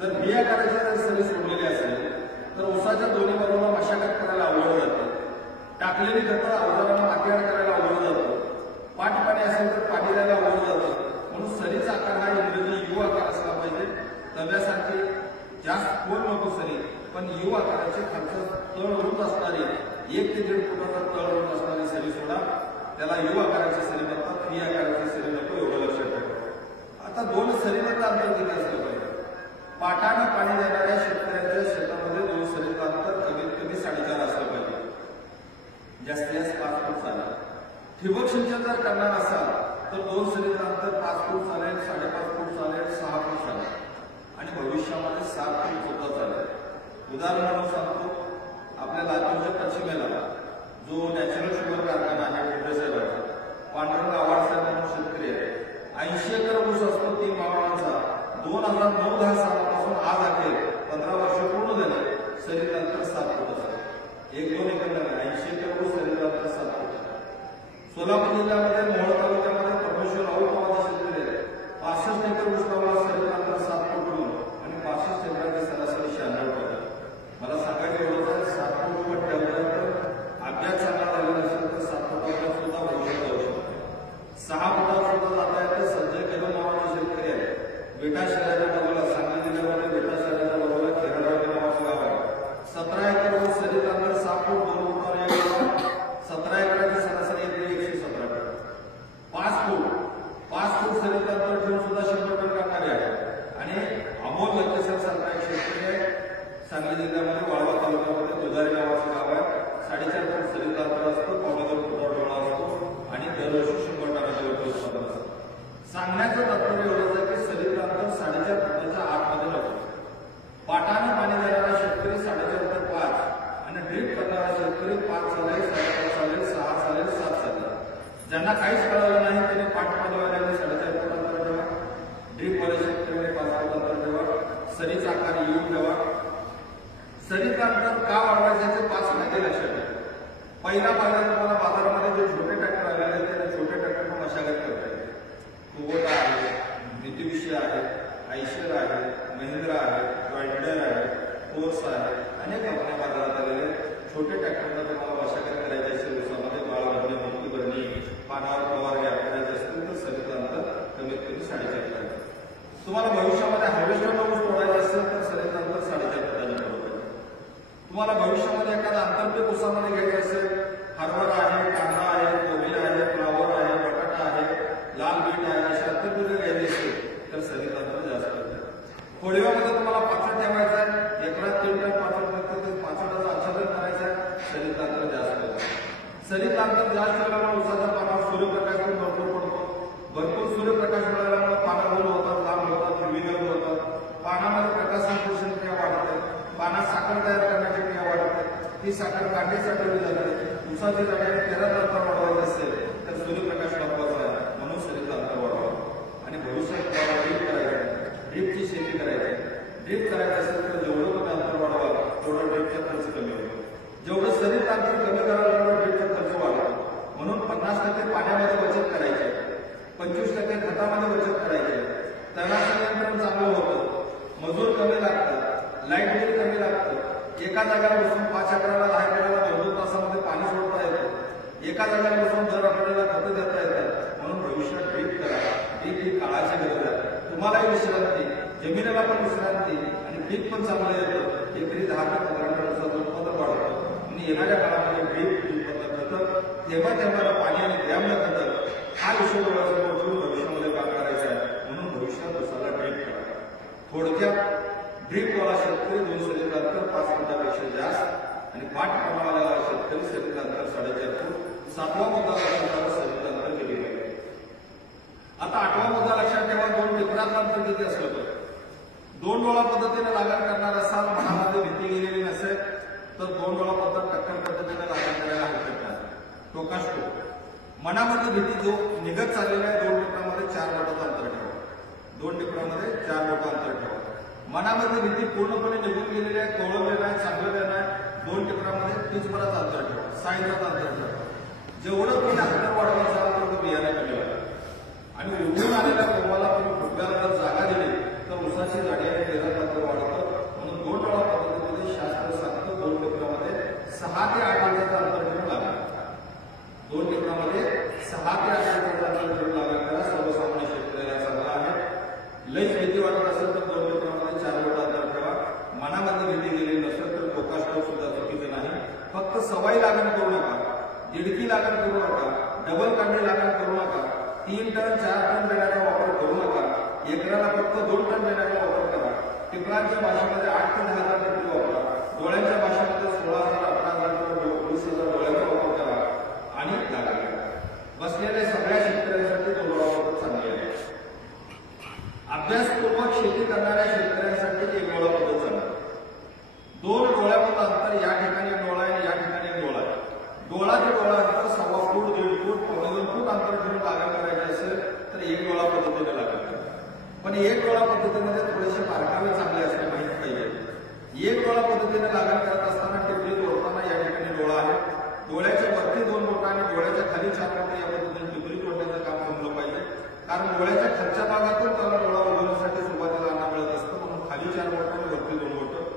जर व्ही आकाराची जर सरी सोडलेली असेल तर ऊसाच्या दोन्ही बाजूला मशागत करायला अवघड जाते. टाकलेली खतं अवजारांना मातीआड करायला अवघड जातं. पाठ पाणी असेल तर पाणी द्यायला अवघड जातं. म्हणून सरीचा आकार हा इंग्रजी यू आकार असला पाहिजे. तव्यासारखी जास्त खोल नको सरी, पण यू आकाराची खालचं तळ रुंद असणारी 1 ते 1.5 फुटाचा तळ रुंद असणारी सरी सोडा. त्याला यू आकाराची सरी म्हणतात. व्ही आकाराची सरी नको, एवढं लक्षात ठेवा. आता 2 सरीमधलं अंतर किती असलं पाहिजे. पाटानं पाणी देणाऱ्या शेतकऱ्यांच्या शेतामध्ये 2 सरीचं अंतर कमीत कमी 4.5 असलं पाहिजे. जास्तीत जास्त 5 फूट चालेल. ठिबक सिंचन जर करणार असाल तर 2 सरीचं अंतर 5 फूट चालेल, 5.5 फूट चालेल, 6 फूट चालेल आणि भविष्यामध्ये 7 फूट सुद्धा चालेल. उदाहरण म्हणून सांगतो, आपल्या लातूरच्या पश्चिमेला जो नॅचरल शुगर कारखाना आहे साहेबांचा, पांडुरंग आव्हाड साहेब म्हणून शेतकरी आहे. 80 एकर ऊस असतो 3 मावळांचा. 2009-10 सालापासून आज अखेर 15 वर्ष पूर्ण झाले. सरीचं अंतर 7 फूट असतं. 1-2 एकर नाही, 80 एकर ऊस सरीचं अंतर 7 फूट. सोलापूर जिल्ह्यामध्ये मोहोळ तालुक्यामध्ये परमेश्वर राऊत नावाचा शेतकरी आहे. 65 एकर ऊस लावला, सरीचं अंतर 7 फूट म्हणून आणि 65 एकराची सरासरी 96 फूट. मला सांगायचं एवढंच आहे, 7 फूट ठेवल्यानंतर अभ्यास चांगला झालेला असेल तर 7 फुटावर सुद्धा भविष्यात जाऊ शकतो. 6 फुटावर सुद्धा जाता येतं. संजय कदम नावाचे शेतकरी आहे. बेटा शहराच्या बाजूला, सांगली जिल्ह्यामध्ये बेटा शहराच्या बाजूला खेराडवाडी नावाचं गाव आहे. 17 एकर ऊस सरीचं अंतर 6 फूट 2 फुटावर 17 एकराची सरासरी येते 117 टन. 5 फूट सरीचं अंतर ठेवून सुद्धा 100 टन काढणारे आहे. आणि अमोल लक्केसर सारखा एक शेतकरी आहे. सांगली जिल्ह्यामध्ये वाळवा तालुक्यामध्ये दुधारी नावाचं गाव आहे. 4.5 फूट सरीचं अंतर असतं, 1.25 फुटावर डोळा असतो आणि दरवर्षी 100 टनाच्या वरती उत्पादन असतं. सांगण्याचं तात्पर्य एवढंच आहे की सरीचं अंतर 4.5 फुटाच्या आतमध्ये नको. पाटानं पाणी देणारा शेतकरी 4.5 ते 5 आणि ड्रीप करणारा शेतकरी 5 चालेल, 5.5 चालेल, 6 चालेल, 7 चालेल. ज्यांना काहीच कळलं नाही त्याने पाट पाणीवाल्याने 4.5 फूट अंतर ठेवा. ड्रीपवाल्या शेतकऱ्याने 5 फूट अंतर ठेवा. सरीचा आकार येऊन ठेवा. सरीचं अंतर का वाढवायचे 5 फायदे लक्षात ठेवा. पहिला फायदा तुम्हाला बाजारामध्ये जे छोटे ट्रॅक्टर आलेले आहेत त्या छोट्या ट्रॅक्टरला मशागत करता येते. कुबोटा आहे, मित्सुबिशी आहे, आयशर आहे, महिंद्रा आहे, जॉइंटर आहे, फोर्स आहे, अनेक कंपन्या बाजारात आलेले आहेत. छोटे ट्रॅक्टरला तुम्हाला मशागत करायची असेल, ऊसामध्ये बाळ भरणे, मोठी भरणी, पानावर फवारण्या करायचे असतील तर सरीचं अंतर कमीत कमी 4.5 फूट. तुम्हाला भविष्यामध्ये हार्वेस्टरला ऊस तोडायचा असेल तर सरीचं अंतर 4.5 फुटाने ठेवलं पाहिजे. तुम्हाला भविष्यामध्ये एखादा आंतरपीक ऊसामध्ये घ्यायचं असेल, हरभरा आहे, कांदा आहे, कोबी आहे, फ्लावर आहे, बटाटा आहे, लाल बीट आहे, अशा आंतरपीक घ्यायची असेल तर सरीचं अंतर जास्त पाहिजे. खोडव्यामध्ये तुम्हाला पाचट ठेवायचा आहे, एकरात 3 टन पाचट लागतं, ते पाचटाचं आच्छादन करायचं आहे, सरीचं अंतर जास्त पाहिजे. सरीचं अंतर जास्त ठेवल्यामुळे ऊसाच्या पानावर सूर्यप्रकाश पण भरपूर पडतो. भरपूर सूर्यप्रकाश मिळाल्यामुळे पानं गोल होतात, लांब होतात, हिरवीगार होतात. पानामध्ये प्रकाश संश्लेषण क्रिया वाढते. पानात साखर तयार करण्याची ती साखर कांडे साठवली जाते. उसाची झाडे पेराचं अंतर वाढवायचं असेल तर सूर्यप्रकाश महत्वाचा आहे, म्हणून सूर्याचं अंतर वाढवावं. आणि भविष्यात ड्रीप करायचं, ड्रीपची शेती करायची. ड्रीप करायचं असेल तर जेवढं तुम्ही अंतर वाढवाल तेवढा ड्रीपचा खर्च कमी होतो. जेवढं सरीत अंतर कमी कराल तेवढा ड्रीपचा खर्च वाढतो. म्हणून 50% पाण्यामध्ये बचत करायची, 25% खतामध्ये बचत करायची. तणाचं नियंत्रण चांगलं होतं, मजूर कमी लागतात, लाईट बिल कमी लागतं. एका जागेला बसून 5 एकराला 10 एकराला 2-2 तासामध्ये पाणी सोडता येतं. एका जागेला बसून दर आठवड्याला खतं देता येतात. म्हणून भविष्यात ड्रीप करा. ड्रीप ही काळाची गरज आहे. तुम्हालाही विश्रांती, जमिनीला पण विश्रांती आणि पीक पण चांगलं येतं. एकरी 10 ते 15 टनाचं उत्पादन वाढतं. आणि येणाऱ्या काळामध्ये ड्रीप खतं तेव्हा तेव्हा पाणी आणि ग्रॅमला खतं हा विषय डोळ्यासमोर ठेवून भविष्यामध्ये काम करायचं आहे. म्हणून भविष्यात उसाला ड्रीप करा. थोडक्यात ड्रीपवाला शेतकरी 2 सरीचं अंतर 5 फुटापेक्षा जास्त आणि पाठ प्रमाणाला शेतकरी सरीचं अंतर 4.5 फूट. 7वा मुद्दा लक्षात सरीचं अंतर किती पाहिजे. आता 8वा मुद्दा लक्षात ठेवा, 2 टिपराचं अंतर किती असलं पाहिजे. 2 डोळा पद्धतीने लागण करणार असाल, मनामध्ये भीती गेलेली नसेल तर 2 डोळा पद्धत टक्कर पद्धतीने लागण करायला हरकत नाही. टोकास मनामध्ये भीती जो निघत चाललेला आहे, 2 टिपरामध्ये 4 बोटाचं अंतर ठेवा. 2 टिपरामध्ये 4 बोटं अंतर ठेवा. मनामध्ये भीती पूर्णपणे निघून गेलेली आहे, कवळलेलं आहे, चांगलं आहे, 2 टिपरामध्ये 30 भराचं अंतर ठेवा, 6 इंचाचं अंतर ठेवा. जेवढं तुम्ही अंतर वाढवत असाल तेवढं बियाणे कमी होईल. आणि उगवून आलेल्या कोंबाला तुम्ही फुटव्याला जर जागा दिली तर उसाची झाडे आणि पेराचं अंतर वाढतं. म्हणून 2 डोळा पद्धतीमध्ये शास्त्र सांगतं 2 टिपरामध्ये 6 ते 8 इंचाचं अंतर ठेवून लागेल. 2 टिपरामध्ये 6 ते 8 इंचाचं अंतर ठेवून लागेल करा. सर्वसामान्य शेतकऱ्याला चांगला आहे. लईच भीती वाटत असेल तर 2 टिपरामध्ये 4 बोटं अंतर ठेवा. मनामध्ये भीती गेलेली नसेल तर टोकास सुद्धा चुकीचं नाही. फक्त सवाई लागण करू नका, दिडकी लागण करू नका, डबल कांडे लागण करू नका, 3 टन 4 टन बेण्याचा वापर करू नका. एकराला फक्त 2 टन बेण्याचा वापर करा. टिपरांच्या भाषेमध्ये 8 ते 10 हजार टिपरी वापरा. डोळ्यांच्या भाषेमध्ये 16,000, 18,000 किंवा 20,000 डोळ्याचा वापर करा आणि लागण करा. बसलेल्या सगळ्या शेतकऱ्यांसाठी 2 डोळा पद्धत चांगली आहे. अभ्यासपूर्वक शेती करणाऱ्या शेतकऱ्यांसाठी 1 डोळा पद्धत चांगली. 2 डोळ्यामध्ये अंतर या ठिकाणी डोळा आहे, या ठिकाणी डोळा आहे. डोळा ते डोळा अंतर 1.25 फूट, 1.5 फूट, 2 फूट अंतर ठेवून लागण करायचे असेल तर 1 डोळा पद्धतीने लागण करा. पण 1 डोळा पद्धतीमध्ये थोडेसे बारकावे चांगले असणे माहित पाहिजे. 1 डोळा पद्धतीने लागण करत असताना टिपरी तोडताना या ठिकाणी डोळा आहे. डोळ्याच्या वरती 2 बोटं आणि डोळ्याच्या खाली 4 बोटं या पद्धतीने टिपरी तोडण्याचं काम जमलं पाहिजे. कारण डोळ्याच्या खालच्या भागातून त्याला डोळा उघडण्यासाठी सुरुवातीला अन्न मिळत असतं. म्हणून खाली 4 बोटं आणि वरती 2 बोटं.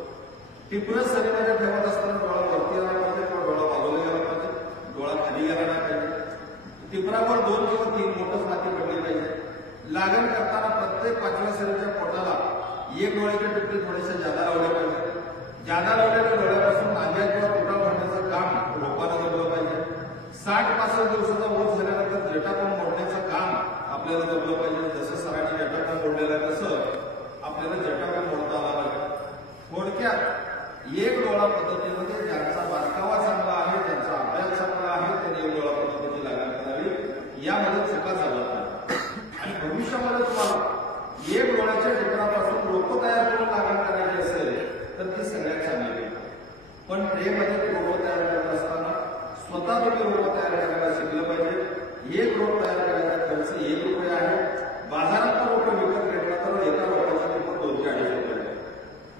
टिपरं सरीमध्ये ठेवत असताना डोळा वरती आला पाहिजे किंवा डोळा बाजूला गेला पाहिजे, डोळा खाली गेला नाही पाहिजे. टिपरावर 2 किंवा 3 बोटंच माती पडली पाहिजे. लागण करताना प्रत्येक 5व्या सरीच्या पोटाला 1 डोळ्याच्या टिपरी थोडेसे जादा लावले पाहिजे. जादा लावलेल्या डोळ्यापासून नांद्या किंवा तुटा भरण्याचं काम रोपानं जमलं पाहिजे. 60-65 दिवसाचा ऊस झाल्यानंतर जटाकोन मोडण्याचं काम आपल्याला जमलं पाहिजे. जसं सरांनी जटाकोन मोडलेला आहे तसं आपल्याला जटाकोन मोडता आला पाहिजे. थोडक्यात 1 डोळा पद्धतीमध्ये ज्यांचा बारकावा चांगला आहे, ज्यांचा अभ्यास चांगला आहे त्यांनी 1 डोळा पद्धतीची लागण करावी. यामध्ये चुका चालत नाही. आणि भविष्यामध्ये तुम्हाला 1 डोळ्याच्या टिपरापासून रोपं तयार करून लागण करायची असेल तर ती सगळ्यात चांगली. पण ट्रेमध्ये रोपं तयार करत असताना स्वतः तुम्ही रोपं तयार करायला शिकलं पाहिजे. 1 रोप तयार करायचा खर्च 1 रुपये आहे. बाजारात रोपं विकत घेतला तर एका रोपाची किंमत 2 ते 2.5 रुपये आहे.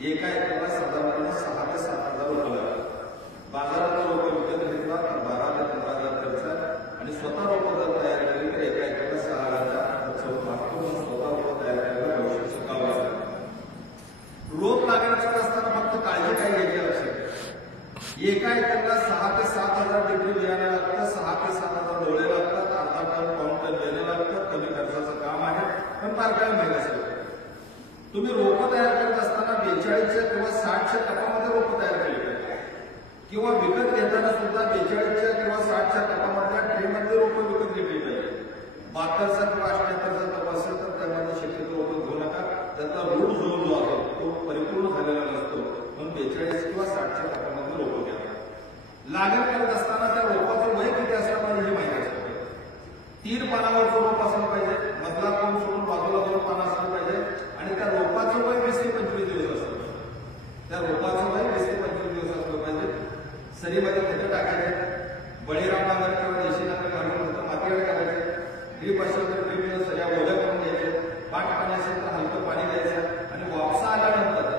एका एकराला साधारणपणे 6 ते 7,000 रुपये लागतात. बाजारात रोपं विकत घेतला तर 12 ते 15,000 खर्च आहे. आणि स्वतः रोपं जर तयार केली तर एका एकराला 6,000 खर्च होत लागतो. म्हणून स्वतः रोपं तयार करायला भविष्य शिकावं लागतं. रोप लागण करत असताना फक्त काळजी काय घ्यायची लक्षात. एका एकराला 6 ते 7,000 टिपरी बियाणे लागतं, 6 ते 7,000 डोळे लागतात, अर्धा टन पाऊण टन बेणे लागतात. कमी खर्चाचं काम आहे पण बारकावे माहिती असेल. तुम्ही रोपं तयार करत असताना 42च्या किंवा 60च्या टपामध्ये रोपं तयार केली पाहिजे. किंवा विकत घेताना सुद्धा 42च्या किंवा 60च्या टपामधल्या ट्रेमध्ये रोपं विकत घेतली पाहिजे. 72चा किंवा 78चा टप असेल तर त्यामध्ये शक्यतो रोपं घेऊ नका. त्यातला रूट झोन जो आहे तो परिपूर्ण झालेला नसतो. म्हणून 42 किंवा 60च्या टपामध्ये रोपं घ्या. लागण करत असताना त्या रोपाचं वय किती असलं पाहिजे हे माहिती असतं. 3 पानावरचं रोप असलं पाहिजे. मधला कोण सोडून बाजूला 2 पानं असलं पाहिजे. आणि त्या रोपाचं वय 20 ते 25 दिवस असलं पाहिजे. त्या रोपाचं वय 20 ते 25 दिवस असलं पाहिजे. सरीमध्ये खतं टाकायचे, बळीराम नांगर किंवा देशी नांगर घालून खतं मातीवर करायचे, ड्रीप असेल तर ड्रीपनं सऱ्या ओल्या करून घ्यायचे, पाठ पाणी असेल तर हलकं पाणी द्यायचं आणि वापसा आल्यानंतर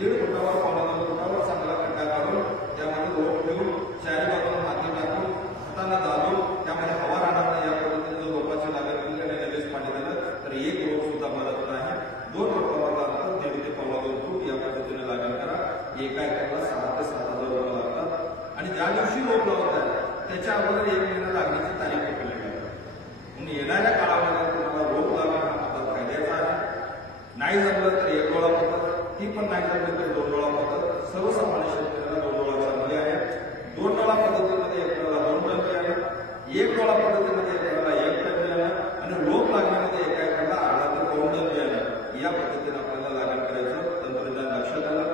1.5 फुटावर 1.5 फुटावर चांगला खड्डा काढून त्यामध्ये रोप ठेवून चारी बाजूला माती टाकून हाताने दाबून त्यामध्ये हवा राहणार नाही या पद्धतीने जर रोपाची लागत केली आणि लगेच पाणी दिलं तर एक रोप सुद्धा मदत नाही. 2 रोपावर लागतात 1.5 ते 1.25 फूट या पद्धतीने लागण करा. एका एकरला 6,000 ते 7,000 रुपये लागतात आणि ज्या दिवशी रोप लावत आहे त्याच्या अगोदर 1 महिना लागण्याची तारीख पकडली जाते. म्हणून येणाऱ्या काळामध्ये तुम्हाला रोप लागण हा पद्धत फायद्याचा आहे. नाही जमलं तर 1 डोळा पद्धत, ती पण नाही जमली तर 2 डोळा पद्धत. सर्वसामान्य शेतकऱ्यांना 2 डोळा चांगली आहे. 2 डोळा पद्धतीमध्ये एकराला 2 टन बियाणं, 1 डोळा पद्धतीमध्ये एकराला 1 टन बियाणं आणि रोप लागण्यामध्ये एका एकराला अर्धा ते 2 टन बियाणं या पद्धतीने आपल्याला लागण करायचं. तंत्रज्ञान लक्षात आलं.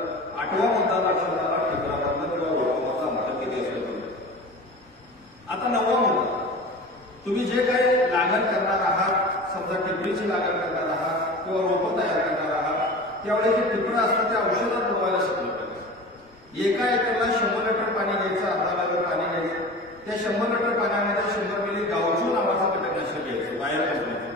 8वा मुद्दा लक्षात आला, ठिकाणापासून किंवा रोपाचा अंतर किती असेल. आता 9वा मुद्दा, तुम्ही जे काही लागण करणार आहात, समजा टिपणीची लागण करणार आहात किंवा रोपं तयार करणार आहात, त्यावेळी जे टिपणं असतात त्या औषधात बुडवायला शिकलं पाहिजे. एका एकरला 100 लिटर पाणी घ्यायचं, अर्धा लिटर पाणी घ्यायचं. त्या 100 लिटर पाण्यामध्ये 100 मिली गावचू नावाचं कीटकनाशक घ्यायचं, बाहेर कंपनीचं.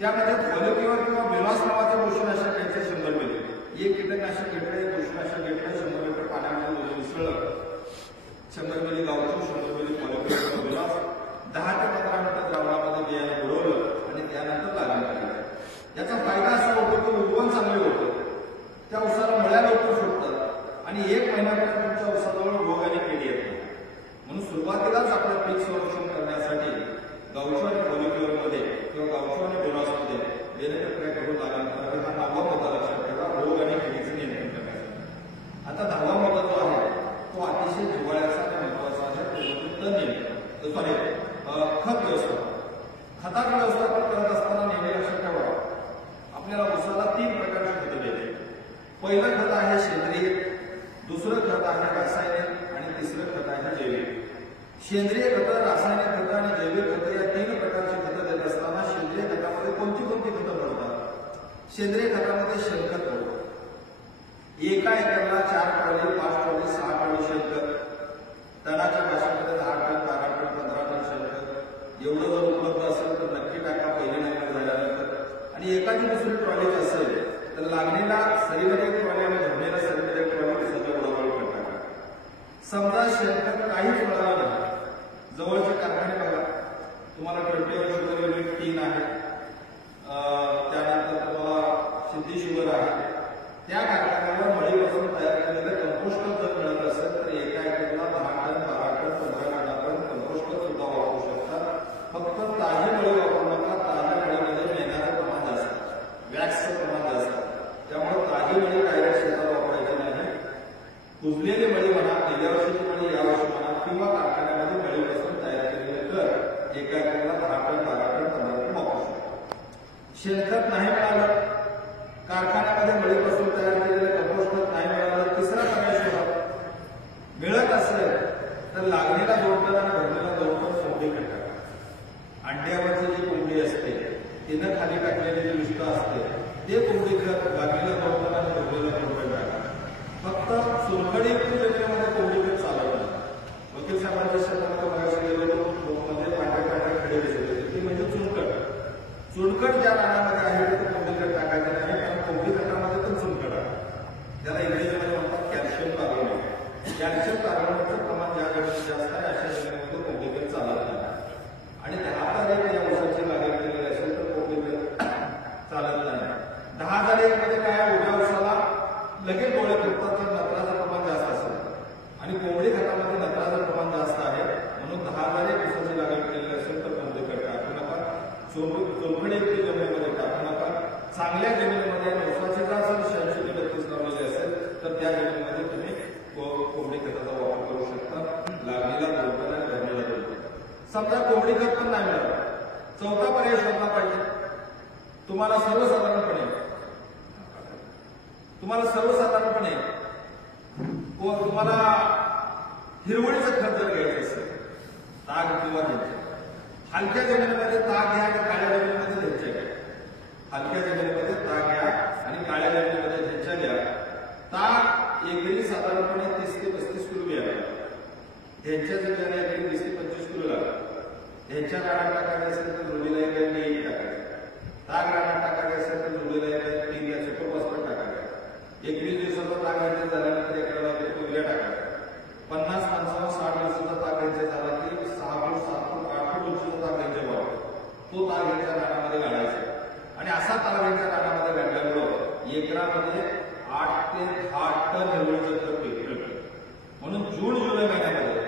त्यामध्ये फॉलिक्युअर किंवा बेलॉस नावाचं बुरशीनाशक घ्यायचं 100 मिली. एक कीटकनाशक घेतलं, एक बुरशीनाशक घेतलं, 100 लिटर पाण्यामध्ये मिसळलं. 100 मिली गावचू, 100 मिली फॉलिक्युअर किंवा बेलॉस, 10 ते 15 मिनिटं द्रावणामध्ये बियाणं बुडवलं आणि त्यानंतर लागण करायचं. याचा फायदा असा होतो की उगवण चांगले होतं, त्या उसाला मळ्या लवकर सुटतात आणि 1 महिन्यापर्यंत तुमच्या उसाजवळ रोग आणि कीड येत नाही. म्हणून सुरुवातीलाच आपलं पीक संरक्षण करण्यासाठी गावचू आणि फॉलिक्युअरमध्ये किंवा गावचू आणि बेलॉसमध्ये बेले प्रक्रिया करून लागण करावी. हा 9वा मुद्दा लक्षात ठेवा, रोग आणि किडीचं नियंत्रण करण्यासाठी. आता 10वा मुद्दा जो आहे तो अतिशय जिव्हाळ्याचा आणि महत्वाचा आहे, तो म्हणजे खत व्यवस्थापन. खताचं व्यवस्थापन करत असताना नेहमी लक्षात ठेवा, आपल्याला उसाला 3 प्रकारची खतं द्यायची. पहिलं खत आहे सेंद्रिय, दुसरं खत आहे रासायनिक आणि तिसरं खत आहे जैविक. सेंद्रिय खतं, रासायनिक खतं आणि जैविक खतं या 3 प्रकारची खतं देत असताना सेंद्रिय खतामध्ये कोणती खतं पडतात? सेंद्रिय खतामध्ये शेणखत पडतं. एका एकरला 4 ट्रॉली, 5 ट्रॉली, 6 ट्रॉली शेणखत. टनाच्या भाषेमध्ये 10 टन, 12 टन, 15 टन शेणखत. एवढं जर उपलब्ध असेल तर नक्की टाका पहिली लागण झाल्यानंतर. आणि एखादी दुसरी ट्रॉलीच असेल तर लागणीला सरीमध्ये 1 ट्रॉली आणि भरणीला सरीमध्ये 1 ट्रॉली सगळं उडवून टाका. समजा शेणखत काहीच मिळालं नाही, जवळचे कारखाने बघा, तुम्हाला 21 शुगर युनिट 3 आहे, त्यानंतर तुम्हाला सिद्धी शुगर आहे, त्या कारखान्यावर मळीपासून तयार केलेलं कंपोस्ट जर मिळत असेल तर एका एकरला 10 टन, 12 टन, 15 टनापर्यंत कंपोस्ट सुद्धा वापरू शकतात. फक्त ताजी मळी वापरू नका. ताज्या मळीमध्ये येणारं प्रमाण जास्त, वॅक्सचं प्रमाण जास्त. त्यामुळे ताजी मळी डायरेक्ट शेतात वापरायची नाही. कुजलेली मळी म्हणा, गेल्या वर्षीची मळी यावर्षी म्हणा किंवा कारखान्यामध्ये मळीपासून तयार केलेले तर एका एकरला 10 टन, 12 टन, 15 टन वापरू शकतो. शेणखत नाही मिळालं, कारखान्यामध्ये मळीपासून तयार केलेले कंपोस्ट नाही मिळालं, तिसरा पर्याय शोधा. मिळत असेल तर लागणीला 2 टन आणि भरणीला 2 टन कोंबडी खत टाका. अंड्यावरची जी कोंबडी असते तिनं खाली टाकलेली जी विष्ठ असते ते कोंबडी खत लागणीला 2 टन आणि भरणीला 2 टन टाका. फक्त चुनखडीयुक्त जमिनीमध्ये कोंबडी खत चालत नाही. वकील साहेबांच्या शेतामध्ये बघायला गेलेलो मध्ये पांढऱ्या खडे दिसले, ती म्हणजे चुनखड. चुनखड ज्या रानामध्ये आहे तिथे कोंबडी खत टाकायचं नाही, कारण कोंबडी खतामध्ये पण चुनखड आहे. त्याला इंग्रजीमध्ये म्हणतात कॅल्शियम कार्बोनेट. कॅल्शियम कार्बोनेटचं प्रमाण ज्या जमिनीत जास्त आहे अशा जमिनीमध्ये कोंबडी खत चालत नाही. आणि 10,000 या ऊसाची लागण केलेली असेल तर कोंबडी खत चालत नाही. 10,000 मध्ये काय, उभ्या ऊसाला लगेच डोळे फुटतात तर नत्राचं प्रमाण जास्त असेल आणि कोंबडी खतामध्ये नत्राचं प्रमाण जास्त आहे. म्हणून 10,000 ऊसाची लागण केलेली असेल तर कोंबडी खत टाकू नका. चुनखडीयुक्त जमिनीमध्ये टाकू नका. चांगल्या जमिनीमध्ये ऊसाची जर 86 ते 32 लावलेली असेल तर त्या जमिनीमध्ये तुम्ही कोंबडी खताचा वापर करू शकता. लागणीला 2 टन आणि भरणीला 2 टन. समजा कोंबडी खत पण नाही मिळालं, 4था पर्याय शोधला पाहिजे. तुम्हाला सर्वसाधारणपणे तुम्हाला हिरवळीचं खत जर घ्यायचं असेल, ताग किंवा घ्यायचं, हलक्या जमिनीमध्ये ताग घ्या आणि काळ्या जमिनीमध्ये ढेंच्या घ्या. हलक्या जमिनीमध्ये ताग घ्या आणि काळ्या जमिनीमध्ये ढेंच्या घ्या. ताग एकरी साधारणपणे 30 ते 35 किलो घ्यावा. ह्यांच्या जगाने एकरी 20 ते 25 किलो लागतात. ह्यांच्या रानात टाकायचं असेल तर जोडीला एक टाकायचं. ताग रानात टाकायचं असेल तर जोडीला एक 3 या सुपर फॉस्फेट टाकायचं. 21 दिवसाचा ताग ह्यांचा झाल्यानंतर एकराला युरिया टाकायचा. 50, 55, 60 दिवसाचा ताग ह्यांचा झाला की 6 फूट 7 फूट 8 फूट उंचीचा ताग ह्यांच्या वाढतो. तो ताग ह्यांच्या रानामध्ये घालायचा आणि असा ताग ह्यांच्या रानामध्ये घातल्यामुळं एकरामध्ये 8 ते 10 टन हिरवळीचं खत मिळतं. म्हणून जून जुलै महिन्यामध्ये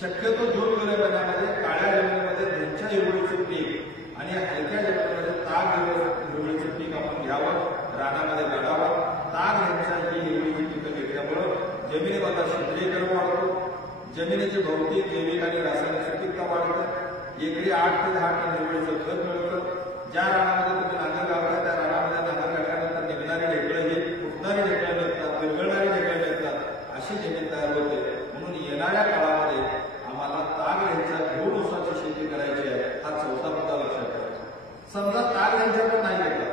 शक्यतो जून जुलै महिन्यामध्ये काळ्या जमिनीमध्ये ह्यांच्या हिरवळीचं पीक आणि हलक्या जमिनीमध्ये ताग हिरवळीचं पीक आपण घ्यावं, रानामध्ये घालावं. ताग ह्यांच्या ही हिरवळीची पिकं घेतल्यामुळं जमिनीमधला क्षेत्रीकरण वाढतो, जमिनीची भौतिक जैविक आणि रासायनिक सुपीकता वाढते. एकरी 8 ते 10 टन हिरवळीचं खत मिळतं. ज्या रानामध्ये तुम्ही नांगर घालता त्या रानामध्ये नांगर घातल्यानंतर निघणारी ढेकळं ही फुटणारी ढेकळं निघतात, विरघळणारी ढेकळं निघतात, अशी जमीन तयार होते. म्हणून येणाऱ्या काळामध्ये आम्हाला ताग ह्यांच्या धूळ ऊसाची शेती करायची आहे. हा 4था मुद्दा लक्षात ठेवा. समजा ताग ह्यांच्याकडे नाही घेतला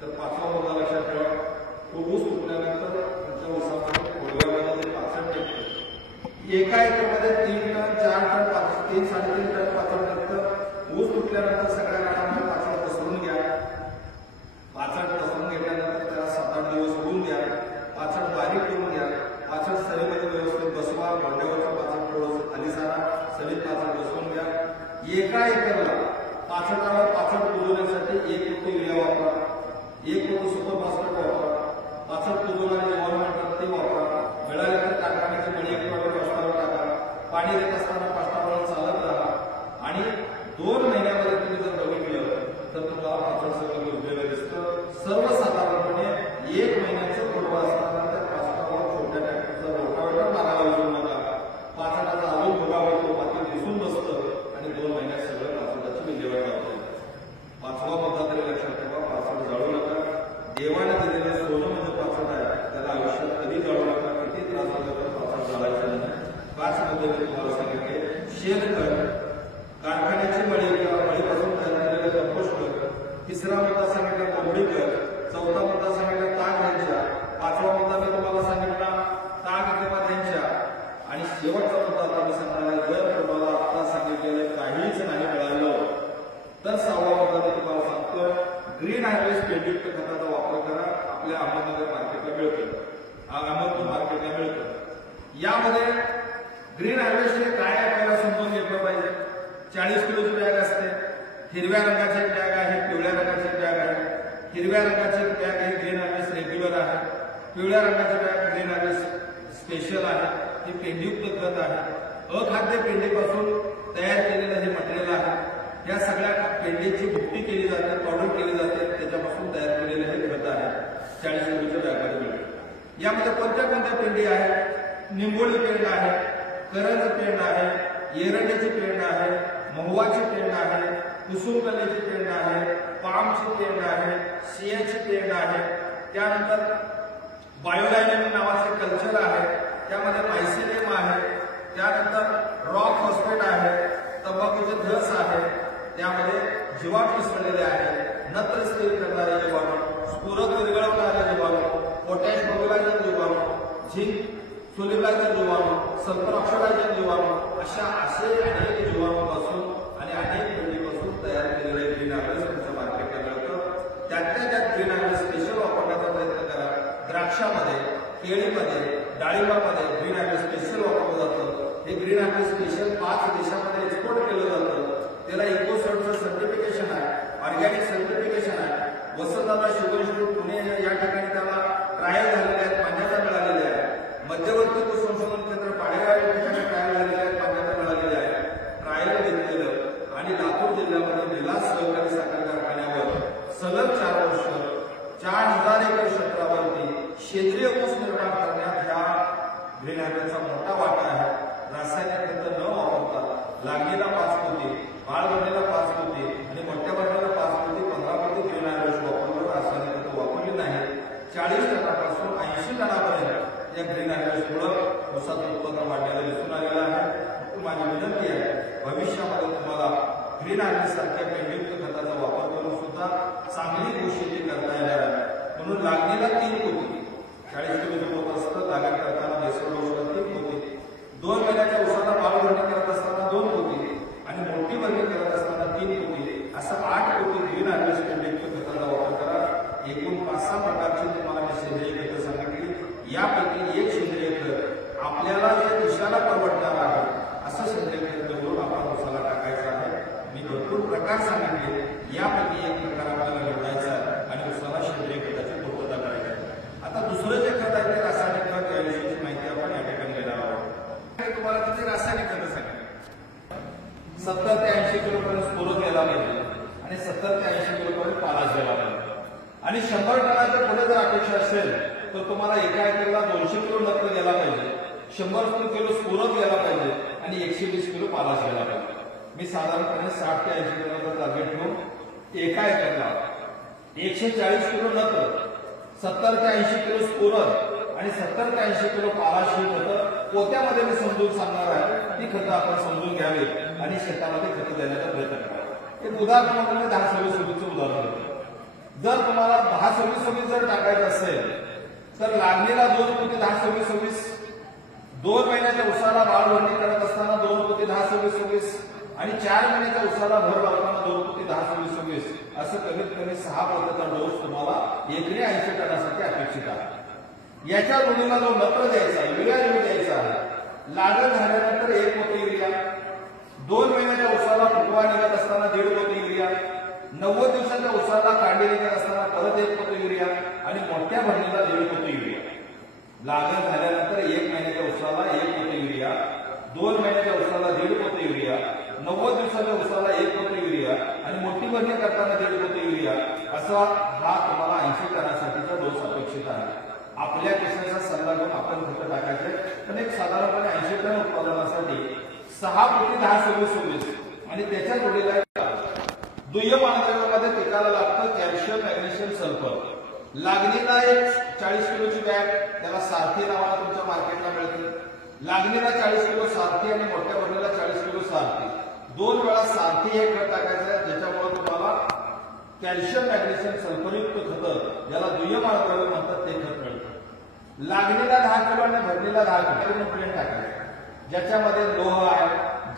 तर 5वा मुद्दा लक्षात ठेवा. तो ऊस फुटल्यानंतर तुमच्या ऊसामध्ये खोडव्यामध्ये पाचट टिकतं. एका एकरमध्ये 3 टन 4 टन 3 साडेतीन टन पाचट टिकतं. ऊस फुटल्यानंतर सगळ्या रानामध्ये पाचट पसरून घ्या. पाचट पसरून घेतल्यानंतर त्याला 7-8 दिवस होऊन द्या. पाचट बारीक करून घ्या. पाचट सरीमध्ये व्यवस्थित बसवा. गोंड्यावरचं पाचट थोडंसं खाली सारा, सरीत पाचट बसवून घ्या. एका एकरला पाचटाला पाचट कुजवण्यासाठी 1 पोतं युरिया वापरा, 1 पोतं सुपर फॉस्फेट वापरा. पाचट कुजवणारे जीवाणू म्हणतात ते वापरा. मिळाले तर कारखान्याची बळी 1 टन पाष्टावर टाका. पाणी देत असताना पाष्टावर चालत राहा आणि 2 महिन्यामध्ये तुम्ही जर बघितलं तर तुम्हाला पाचट सगळं कुजलेलं दिसतं. सर्वसाधारणपणे 1 महिन्याचं खोडवा असताना त्या पाष्टावर छोट्या ट्रॅक्टरचा रोटावेटर मारायला विसरू नका. पाचटाचा अजून भोगा होतो, माती दिसून बसतं आणि 2 महिन्यात सगळं पाचटाची विल्हेवाट लावते. 5वा मुद्दा तरी लक्षात ठेवा, पाचट जाळू नका. देवाने दिलेलं सोनं म्हणजे पाचट आहे, त्याला आयुष्यात कधी जाळू नका. किती त्रास होतो तर पाचट जाळायचं नाही. 5 मुद्दे मी तुम्हाला सांगितले. शेणखत, कारखान्याची मळीपासून तयार केलेलं कंपोस्ट खत. 3रा मुद्दा सांगितला कोंबडी खत. 4था मुद्दा सांगितला ताग ह्यांच्या. 5वा मुद्दा मी तुम्हाला सांगितला ताग किंवा ह्यांच्या. आणि शेवटचा मुद्दा आता मी सांगणार आहे, जर तुम्हाला आता सांगितलेलं काहीच नाही मिळालं तर 6वा मुद्दा मी तुम्हाला सांगतो, ग्रीन हार्वेस्ट पेंडयुक्त खताचा वापर करा. आपल्या अहमदनगर मार्केटला मिळतं, अहमदपूर मार्केटला मिळतं. यामध्ये ग्रीन हार्वेस्ट हे काय आपल्याला समजून घेतलं पाहिजे. 40 किलोची बॅग असते. हिरव्या रंगाची बॅग आहे, पिवळ्या रंगाची बॅग आहे. हिरव्या रंगाची बॅग ही ग्रीन हार्वेस्ट रेग्युलर आहे. पिवळ्या रंगाची बॅग ग्रीन हार्वेस्ट स्पेशल आहे. ही पेंडयुक्त खत आहे. अखाद्य पेंडीपासून तयार केलेलं हे मटेरियल आहे. या सगळ्या पेंडीची भुकटी केली जाते, पावडर केली जाते, त्याच्यापासून तयार केलेलं हे खत आहे. 40 किलोच्या बॅगमध्ये मिळते. यामध्ये कोणत्या पेंडी आहेत. निंबोळी पेंड आहे, करंज पेंड आहे, एरंडीची पेंड आहे, महुवाची पेंड आहे, कुसुमकलेची पेंड आहे, पामची पेंड आहे, सियाची पेंड आहे. त्यानंतर बायोडायनॅमिक नावाचे कल्चर आहे, त्यामध्ये मायसिलियम आहे. त्यानंतर रॉक फॉस्फेट आहे, तंबाखूचे धस आहे, त्यामध्ये जीवाणू मिसळलेले आहे, नत्र स्थिर करणारे जीवाणू, स्फुरक विरघळवणारे जीवाणू, पोटॅश मोबिलायझर जीवाणू, झिंक सोल्युलायझर जीवाणू, सल्फर ऑक्सिडायझर जीवाणू, असे अनेक जीवाणूपासून आणि अनेक पेंडीपासून तयार केलेले ग्रीन हार्वेस्ट तुमच्या मार्केटला मिळतं. त्यात ग्रीन हार्वेस्ट स्पेशल वापरण्याचा प्रयत्न करा. द्राक्षामध्ये, केळीमध्ये, डाळिंबामध्ये ग्रीन हार्वेस्ट स्पेशल वापरलं जातं. हे ग्रीन हार्वेस्ट स्पेशल 5 देशामध्ये एक्सपोर्ट केलं जातं. त्याला इकोसर्टचं सर्टिफिकेशन आहे, ऑर्गॅनिक सर्टिफिकेशन आहे. वसंतदादा शुगर इन्स्टिट्यूट पुणे या ठिकाणी त्याला ट्रायल झालेले आहेत, मान्यता मिळालेली आहे. मध्यवर्ती संशोधन केंद्र पाडेगाव या ठिकाणी ट्रायल झालेले आहेत, मान्यता मिळालेली आहे. ट्रायल घेतलेलं आणि लातूर जिल्ह्यामध्ये विलास सहकारी साखर कारखान्यावर सलग 4 वर्ष 4000 एकर क्षेत्रावरती क्षेत्रीय ऊस निर्माण करण्यात ह्या ग्रीन हार्वेस्टचा मोठा वाटा आहे. रासायनिक खतं न वापरता लागणीला 5 पोती, बाळगणीला 5 पोती आणि मोठ्या वर्गाला 5 पोती, 15 पोती ग्रीन हार्वेस्ट वापरलं. रासायनिक खतं वापरली नाही. 40 टनापासून 80 टनापर्यंत या ग्रीन हार्वेस्टमुळे ऊसाचं उत्पादन वाढलेलं दिसून आलेलं आहे. माझी विनंती आहे, भविष्यामध्ये तुम्हाला ग्रीन हार्वेस्ट सारख्या पेंडयुक्त खताचा वापर करून सुद्धा चांगली ऊस शेती करता येणार आहे. म्हणून लागणीला 3 पोती, 40 किलोचं पोत असतं, लागण करताना बेसळ डोसला 3 पोती, 2 महिन्याच्या प्रकार सांगितले, यापैकी एक प्रकार आपल्याला निवडायचा आणि उसाला सेंद्रिय खताची पूर्तता करायची आहे. आता दुसरं जे खत आहे ते रासायनिक खत, याविषयीची माहिती आपण या ठिकाणी घेणार आहोत. तुम्हाला तिथे रासायनिक खत सांगितलं 70 ते 80 किलोपर्यंत स्फुरद गेला पाहिजे आणि 70 ते 80 किलोपर्यंत पालाश गेला पाहिजे आणि 100 टनाच्या पुढे जर अपेक्षा असेल तर तुम्हाला एका एकरला 200 किलो नत्र गेला पाहिजे, 100 किलो स्फुरद गेला पाहिजे आणि 120 किलो पालाश गेला पाहिजे. मी साधारणपणे 60 ते 80 किलोचा टार्गेट घेऊन एका एकरला 140 किलो नत्र, 70 ते 80 किलो स्फुरद आणि 70 ते 80 किलो पालाश ही खतं पोत्यामध्ये मी समजून सांगणार आहे. ती खतं आपण समजून घ्यावी आणि शेतामध्ये खतं देण्याचा प्रयत्न करावा. एक उदाहरण म्हणून 10-26-26 उदाहरण देतो. जर तुम्हाला 10-26-26 जर टाकायचं असेल तर लागणीला 2 पोती 10-26-26, 2 महिन्याच्या उसाला बाळ भरणी करत असताना 2 पोती 10-26-26 आणि 4 महिन्याच्या उसाला भर लावताना 2 पोती 10-26-26 असं कमीत कमी 6 पोत्याचा डोस तुम्हाला एकरी 80 टनासाठी अपेक्षित आहे. याच्या जोडीला जो नत्र द्यायचा, युरिया द्यायचा आहे, लागण झाल्यानंतर 1 पोती युरिया, 2 महिन्याच्या उसाला फुटवा निघत असताना 1.5 पोती युरिया, 90 दिवसाच्या उसाला कांडी निघत असताना परत 1 पोती युरिया आणि मोठ्या भरणीला 1.5 पोती युरिया. लागण झाल्यानंतर 1 महिन्याच्या उसाला 1 पोती युरिया, 2 महिन्याच्या उसाला 1.5 पोती युरिया, 90 दिवसाच्या उसाला 1 पोती युरिया आणि मोठी भरणी करताना 1.5 पोती युरिया असा हा तुम्हाला 80 टनासाठीचा डोस अपेक्षित आहे. आपल्या केसाचा सल्ला घेऊन आपण खतं टाकायचे, पण एक साधारणपणे 80 टन उत्पादनासाठी 6 पोती 10-26-26 आणि त्याच्या जोडीला दुय्यम अन्नद्रव्यामध्ये पिकाला लागतं कॅल्शियम, मॅग्नेशियम, सल्फर. लागणीला एक 40 किलोची बॅग, त्याला सारथी नावाला तुमच्या मार्केटला मिळते. लागणीला 40 किलो सारथी आणि मोठ्या भरणीला 40 किलो सारथी. 2 वेळा सारथी हे खत टाकायचं आहे, ज्याच्यामुळे तुम्हाला कॅल्शियम, मॅग्नेशियम, सल्फरयुक्त खतं ज्याला दुय्यम अन्नद्रव्य म्हणतात ते खत मिळतं. लागणीला 10 किलो आणि भरणीला 10 किलो न्यूट्रिएंट टाकायचे, ज्याच्यामध्ये लोह आहे,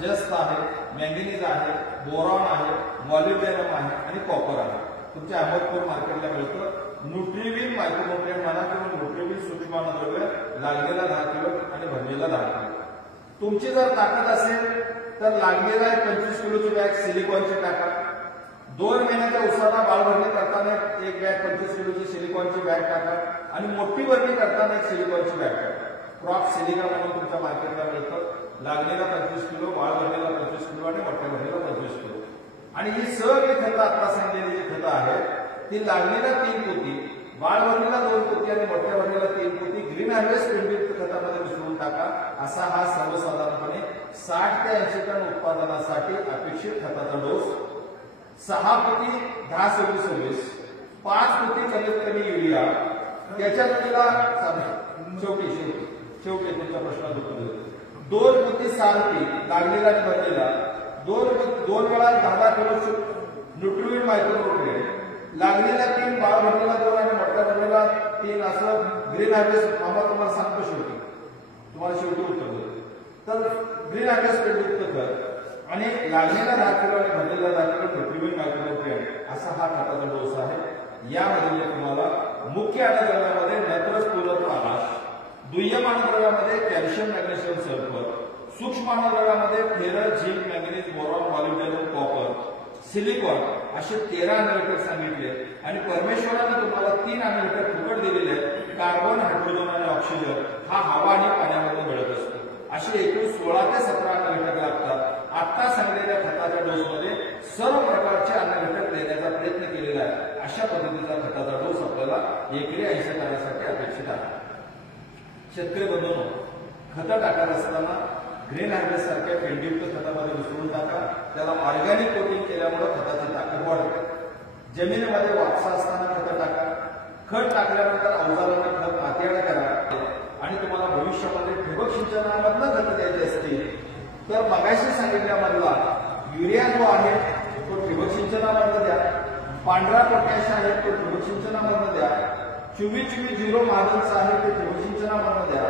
जस्त आहे, मॅंगनीज आहे, बोरॉन आहे, मॉलिब्डेनम आहे आणि कॉपर आहे. तुमच्या अहमदपूर मार्केटला मिळतं. न्यूट्रिविन मायक्रोन्यूट्रिएंट म्हणा किंवा न्यूट्रिविन सूक्ष्म अन्नद्रव्य लागणीला 10 किलो आणि भरणीला 10 किलो. तुमची जर ताकद असेल तर लागणीला 25 किलोची बॅग सिलिकॉनची टाका. 2 महिन्याच्या उसाला बाळभरणी करताना एक बॅग 25 किलोची सिलिकॉनची बॅग टाका आणि मोठी भरणी करताना एक सिलिकॉनची बॅग टाका. क्रॉप सिलिका म्हणून तुमच्या मार्केटला मिळतं. लागणीला 25 किलो, बाळभरणीला 25 किलो आणि मोठ्या भरणीला 25 किलो. आणि ही सगळी खतं आता सांगितलेली जी खतं आहेत ती लागणीला 3 पोती, बाळभरणीला 2 पोती आणि मोठ्या भरणीला 3 पोती ग्रीन हार्वेस्ट पेंडयुक्त खतामध्ये मिसळून टाका. असा हा सर्वसाधारणपणे 60 ते 80 टन उत्पादनासाठी अपेक्षित खताचा डोस. 6 पोती 10-26-26, 5 पोती कमीत कमी युरिया, त्याच्या जोडीला शेवटी तुमच्या प्रश्नात उत्तर देतो. 2 पोती सारथी लागणीला आणि भरणीला, 2 वेळा 10 किलो न्यूट्रिएंट मायक्रोन्यूट्रिएंट, लागणीला 3, बाळभरणीला 2 आणि मोठ्या भरणीला 3 असं ग्रीन हार्वेस्ट. आम्हाला तुम्हाला सांगतो शेवटी, तुम्हाला शेवटी उत्तर देतो. तर ग्रीन हार्वेस्ट पेंडयुक्त खत आणि लागणीला 10 किलो आणि भरणीला 10 किलो न्यूट्रिएंट मायक्रोन्यूट्रिएंट असा हा खताचा डोस आहे. यामध्ये तुम्हाला मुख्य अन्नद्रव्यामध्ये नत्र, स्फुरद, पालाश, दुय्यम अन्नद्रव्यामध्ये कॅल्शियम, मॅग्नेशियम, सल्फर, सूक्ष्म अन्नद्रव्यामध्ये ferrous, zinc, manganese, boron, molybdenum, copper, silicon असे 13 अन्नघटक सांगितले आणि परमेश्वराने तुम्हाला 3 अन्नघटक फुकट दिलेले आहेत. कार्बन, हायड्रोजन आणि ऑक्सिजन हा हवा आणि पाण्यामधून मिळत असतो. असे एकूण 16 ते 17 अन्नघटक लागतात. आता सांगलेल्या खताच्या डोसमध्ये सर्व प्रकारचे अन्नघटक देण्याचा प्रयत्न केलेला आहे. अशा पद्धतीचा खताचा डोस आपल्याला एकरी 80 टनासाठी अपेक्षित आहे. शेतकरी बंधूंनो, खतं टाकत असताना ग्रीन हार्वेस्ट सारख्या पेंडयुक्त खतामध्ये मिसळून टाका. त्याला ऑर्गॅनिक कोटिंग केल्यामुळे खताची ताकद वाढते. जमिनीमध्ये वापसा असताना खतं टाका. खत टाकल्यानंतर अवजारांना खत मातीआड करा आणि तुम्हाला भविष्यामध्ये ठिबक सिंचनामधनं खतं द्यायची असतील तर मगाशी सांगितल्यामधला युरिया जो आहे तो ठिबक सिंचनामधनं द्या. पांढरा पोटॅश आहे तो ठिबक सिंचनामधनं द्या. 24-24-0 मादनचा आहे ते ठिबक सिंचनामधनं द्या.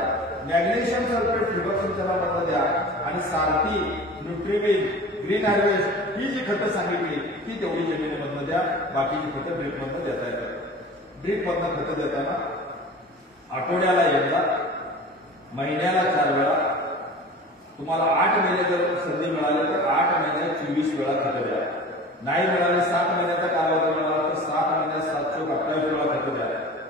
मॅग्नेशियम सल्फेट ठिबक सिंचनामधनं द्या आणि सारथी, न्यूट्रिविन, ग्रीन हार्वेस्ट ही जी खतं सांगितली ती तेवढी जमिनीमधनं द्या. बाकीची खतं ड्रीपमधनं देता येतात. ड्रीपमधनं खतं देताना आठवड्याला एकदा, महिन्याला 4 वेळा, तुम्हाला 8 महिने जर संधी मिळाली तर 8 महिन्यात 24 वेळा खतं द्या. नाही मिळाले 7 महिन्याचा कालावधी मिळाला तर 7 महिन्यात 7 चोक 28 वेळा खतं द्या,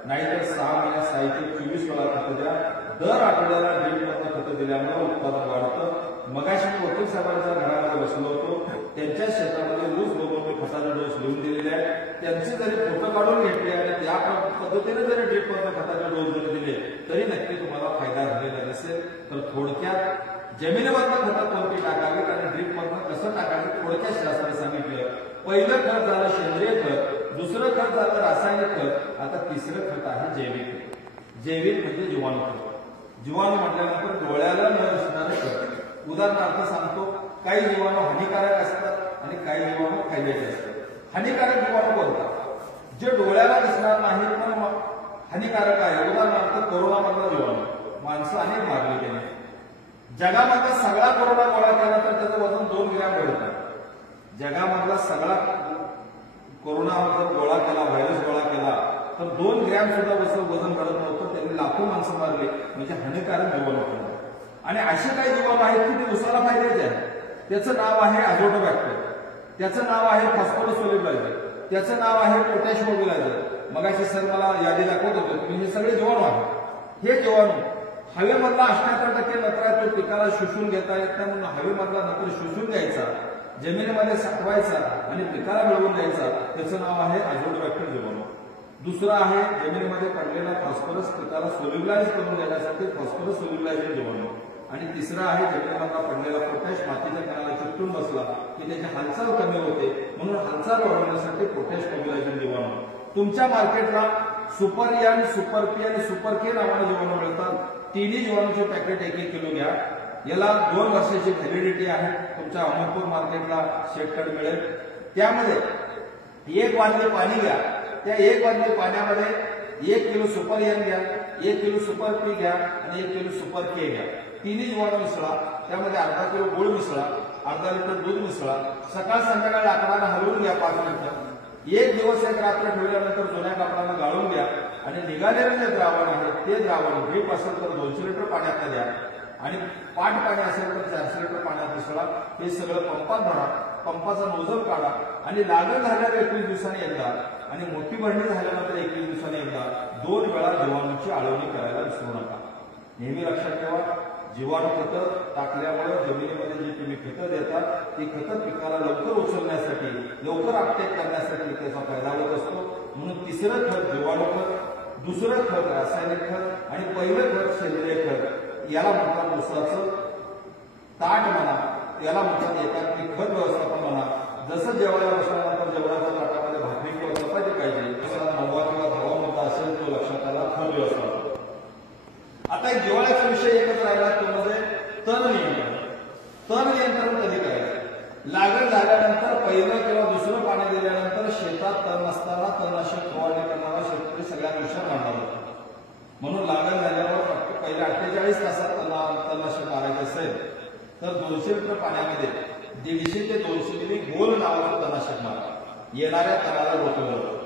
नाहीतर 6 महिन्यात 6 चोक 24 वेळा खतं द्या. दर आठवड्याला ड्रीपमधनं खतं दिल्यामुळे उत्पादन वाढतं. मगाशी वकील साहेबांच्या घरामध्ये बसलो होतो, त्यांच्या शेतामध्ये ऊस बघून मी खताचे डोस लिहून दिलेले आहे. त्यांचे जरी फोटो काढून घेतले आणि त्या पद्धतीने जरी ड्रीपमधनं खताचे डोस जरी दिले तरी नक्की तुम्हाला फायदा झालेला नसेल. तर थोडक्यात जमिनीमधनं खतं कोणती टाकावीत आणि ड्रीपमधनं कसं टाकावीत थोडक्यात शास्त्राने सांगितलं. पहिलं खत झालं सेंद्रिय खत, दुसरं खत झालं रासायनिक खत, आता तिसरं खत आहे जैविक खत. जैविक म्हणजे जीवाणू खत. जीवाणू म्हटल्यानंतर डोळ्याला न दिसणारं खत. उदाहरणार्थ सांगतो, काही जीवाणू हानिकारक असतात आणि काही जीवाणू फायद्याचे असतात. हानिकारक जीवाणू कोणता? जे डोळ्याला दिसणार नाही पण हानिकारक आहे. उदाहरणार्थ कोरोनामधला जीवाणू, माणसं अनेक मारली त्याने. जगामधला सगळा कोरोना गोळा केला तर त्याचं वजन 2 ग्रॅम होतं. जगामधला सगळा कोरोना गोळा केला, व्हायरस गोळा केला तर 2 ग्रॅम सुद्धा वजन घडत नव्हतं. त्यांनी लाखो माणसं मारली. म्हणजे हानिकारक जीवाणू. आणि असे काही जीवाणू आहेत की ते उसाला फायद्याचे आहे. त्याचं नाव आहे अझोटोबॅक्टर, त्याचं नाव आहे फॉस्फरस सोल्युबलायझर, त्याचं नाव आहे पोटॅश मोबिलायझर. मगाशी सर मला यादी दाखवत होतो, तुम्ही हे सगळे जीवाणू आहेत. हे जीवाणू हवेमधला 78% नत्र तो पिकाला शोषून घेता येत नाही, म्हणून हवेमधला नत्र शोषून घ्यायचा, जमिनीमध्ये साठवायचा आणि पिकाला मिळवून द्यायचा. त्याचं नाव आहे अझोटोबॅक्टर जीवाणू. दुसरं आहे जमिनीमध्ये पडलेला फॉस्फरस पिकाला सोल्युबलाइज करून देण्यासाठी फॉस्फरस सोल्युबलायझर जीवाणू. आणि तिसरा आहे जमिनीमधला पडलेला पोटॅश मातीच्या कणाला चिकटून बसला की त्याची हालचाल कमी होते, म्हणून हालचाल वाढवण्यासाठी पोटॅश मोबिलायझर जीवाणू. तुमच्या मार्केटला सुपर एन, सुपर पी आणि सुपर के नावाने जीवाणू मिळतात. तिन्ही जीवाणूचे पॅकेट 1-1 किलो घ्या. याला 2 वर्षाची व्हॅलिडिटी आहे. तुमच्या अमरपूर मार्केटला शेतकरी मिळेल. त्यामध्ये 1 बादली पाणी घ्या. त्या 1 बादली पाण्यामध्ये 1 किलो सुपर एन घ्या, 1 किलो सुपर पी घ्या आणि 1 किलो सुपर के घ्या. तिन्ही जीवाणू मिसळा. त्यामध्ये अर्धा किलो गुळ मिसळा, अर्धा लिटर दूध मिसळा. सकाळ संध्याकाळी आकडाने हलवून घ्या 5 मिनिटं. 1 दिवस 1 रात्र ठेवल्यानंतर जुन्या कापडानं गाळून घ्या आणि निघालेलं जे द्रावण आहे ते द्रावण ड्रीप असेल तर 200 लिटर पाण्यात द्या आणि पाट पाणी असेल तर 400 लिटर पाण्यात मिसळा. हे सगळं पंपात भरा, पंपाचा नोझल काढा आणि लागण झाल्यावर 21 दिवसांनी एकदा आणि मोठी भरणी झाल्यानंतर 21 दिवसांनी एकदा 2 वेळा जीवाणूची आळवणी करायला विसरू नका. नेहमी लक्षात ठेवा, जीवाणू खतं टाकल्यामुळे जमिनीमध्ये जी तुम्ही खतं देतात ती खतं पिकाला लवकर उचलण्यासाठी, लवकर अपटेक करण्यासाठी त्याचा फायदा होत असतो. म्हणून तिसरं खत जीवाणू खत, दुसरं खत रासायनिक खत आणि पहिलं खत सेंद्रिय खत. याला म्हणतात ऊसाचं ताट म्हणा, याला म्हणतात एकात्मिक खत व्यवस्थापन म्हणा. जसं जेवायला बसल्यानंतर जेवणाच्या ताटामध्ये भाकरी किंवा चपाती पाहिजे, तसा 9वा किंवा 10वा मुद्दा असेल तो लक्षात आला, खत व्यवस्थापन. आता एक जिव्हाळ्याचा विषय एकच राहिला, तो म्हणजे तण नियंत्रण. तण नियंत्रण कधी करायचं? लागण झाल्यानंतर पहिलं किंवा दुसरं पाणी दिल्यानंतर शेतात तण नसताना तणनाशक फवारणी करणारा शेतकरी सगळ्यात हुशार मानला जातो. म्हणून लागण झाल्यावर पहिल्या 48 तासात तणनाशक मारायचे असेल तर 200 लिटर पाण्यामध्ये 150 ते 200 मिली गोल नावाचं तणनाशक मारा. येणाऱ्या तणाला रोखलं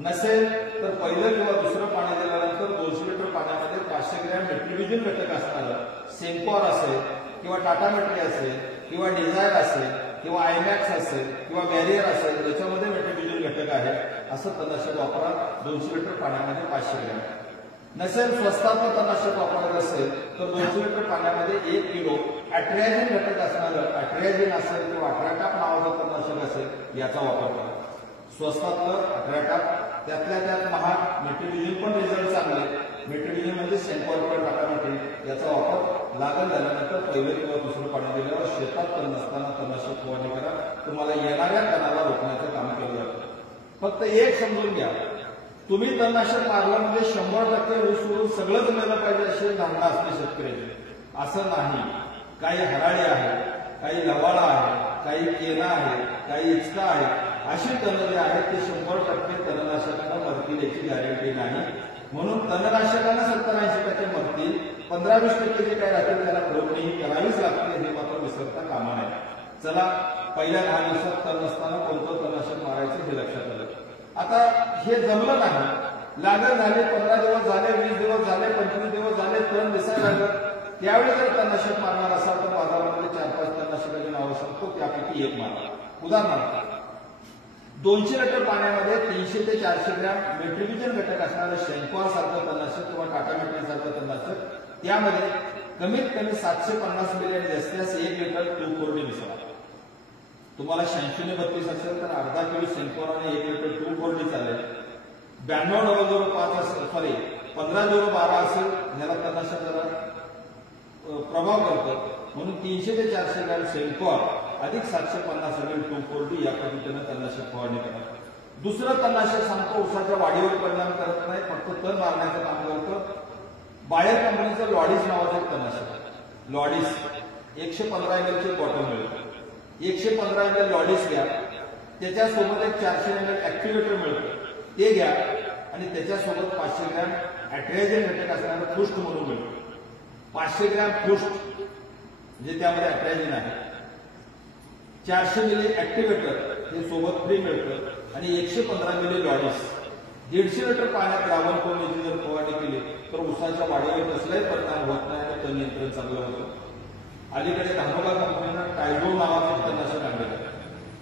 नसेल तर पहिलं किंवा दुसरं पाणी दिल्यानंतर 200 लिटर पाण्यामध्ये 500 ग्रॅम मेट्रिबिजन घटक असणारं सेम्पॉर असेल किंवा टाटा मेट्री असेल किंवा डिझायर असेल किंवा आयमॅक्स असेल किंवा वॅरियर असेल, त्याच्यामध्ये मेट्रिबिजन घटक आहे असं तणनाशक वापरा. 200 लिटर पाण्यामध्ये 500 ग्रॅम. नसेल स्वस्तातलं तणनाशक वापरायचं असेल तर 200 लिटर पाण्यामध्ये 1 किलो अट्रॅझिन घटक असणारं, अट्रॅझिन असेल किंवा अट्रॅटॅप नावाचं तणनाशक असेल याचा वापर करा. स्वस्तातलं अट्रॅटॅप, त्यातल्या त्यात महाग मेट्रिबिजन पण रिझल्ट चांगले. मेट्रिबिजन म्हणजे सेम्पॉर टाटा मेट्री, याचा वापर लागण झाल्यानंतर पहिलं किंवा दुसरं पाणी दिल्यावर शेतात तण नसताना तणनाशक फवारणी करा. तुम्हाला येणाऱ्या तणाला रोखण्याचं काम केलं जातं. फक्त एक समजून घ्या, तुम्ही तणनाशक मारलं म्हणजे 100% ऊस सोडून सगळंच मिळालं पाहिजे अशी धारणा असते शेतकऱ्याची. असं नाही. काही हराळी आहे, काही लवाळा आहे, काही केना आहे, काही इचका आहे. अशी तण जे आहेत ते 100% तणनाशकांना मरतील याची गॅरंटी नाही. म्हणून तणनाशकांना 70-80% मरतील, 15-20% जे काय राहतील त्याला फवारणी करावीच लागते, हे मात्र विसरता कामा नये. चला, पहिल्या 10 दिवसात तण नसताना कोणतं तणनाशक मारायचं हे लक्षात आलं. आता हे जमलं नाही, लागण झाले, 15 दिवस झाले, 20 दिवस झाले, 25 दिवस झाले, तण दिसायला लागलं, त्यावेळी जर तणनाशक मारणार असाल तर बाजारामध्ये 4-5 तणनाशकाची नावं सांगतो, त्यापैकी एक मारा. उदाहरणार्थ 200 लिटर पाण्यामध्ये 300 ते 400 ग्रॅम मेट्रिबिजन घटक असणारं शेनकॉर सारखं तणनाशक किंवा टाटा मेट्रिन सारखं तणनाशक, त्यामध्ये कमीत कमी 750 मिली आणि जास्तीत जास्त 1 लिटर 2,4-D मिसळा. तुम्हाला 86-32 असेल तर अर्धा किलो शेनकॉर आणि 1 लिटर 2,4-D चालेल. 92-005 असेल, सॉरी 15-012 असेल, ह्याला तणनाशक जरा प्रभाव करतो, म्हणून 300 ते 400 ग्रॅम शेनकॉर अधिक 750 ml 2,4-D या पद्धतीनं तणनाशक फवारणी करा. दुसरं तणनाशक सांगतो, ऊसाच्या वाढीवर परिणाम करत नाही, फक्त तण मारण्याचं काम करतं. बायर कंपनीचं लॉडीस नावाचं एक तणनाशक आहे. लॉडीस 115 ml ची बॉटल मिळते. 115 ml लॉडीस घ्या, त्याच्यासोबत एक 400 ml ऍक्टिव्हेटर मिळतं, ते घ्या आणि त्याच्यासोबत 500 ग्रॅम अॅट्रायझन घटक असणारं फुस्ट म्हणून मिळतं. 500 ग्रॅम फुस्ट म्हणजे त्यामध्ये अॅट्रायझन आहे, 400 मिली ऍक्टिव्हेटर हे सोबत फ्री मिळतं आणि 115 मिली लॉडीस. 150 लिटर पाण्यात द्रावण करून याची जर फवारणी केली तर ऊसाच्या वाढीवर कसलाही परिणाम होत नाही आणि तण नियंत्रण चांगलं होतं. अलीकडे धानोगा कंपनीनं टायझोन नावाचं तणनाशक आणलेलं आहे.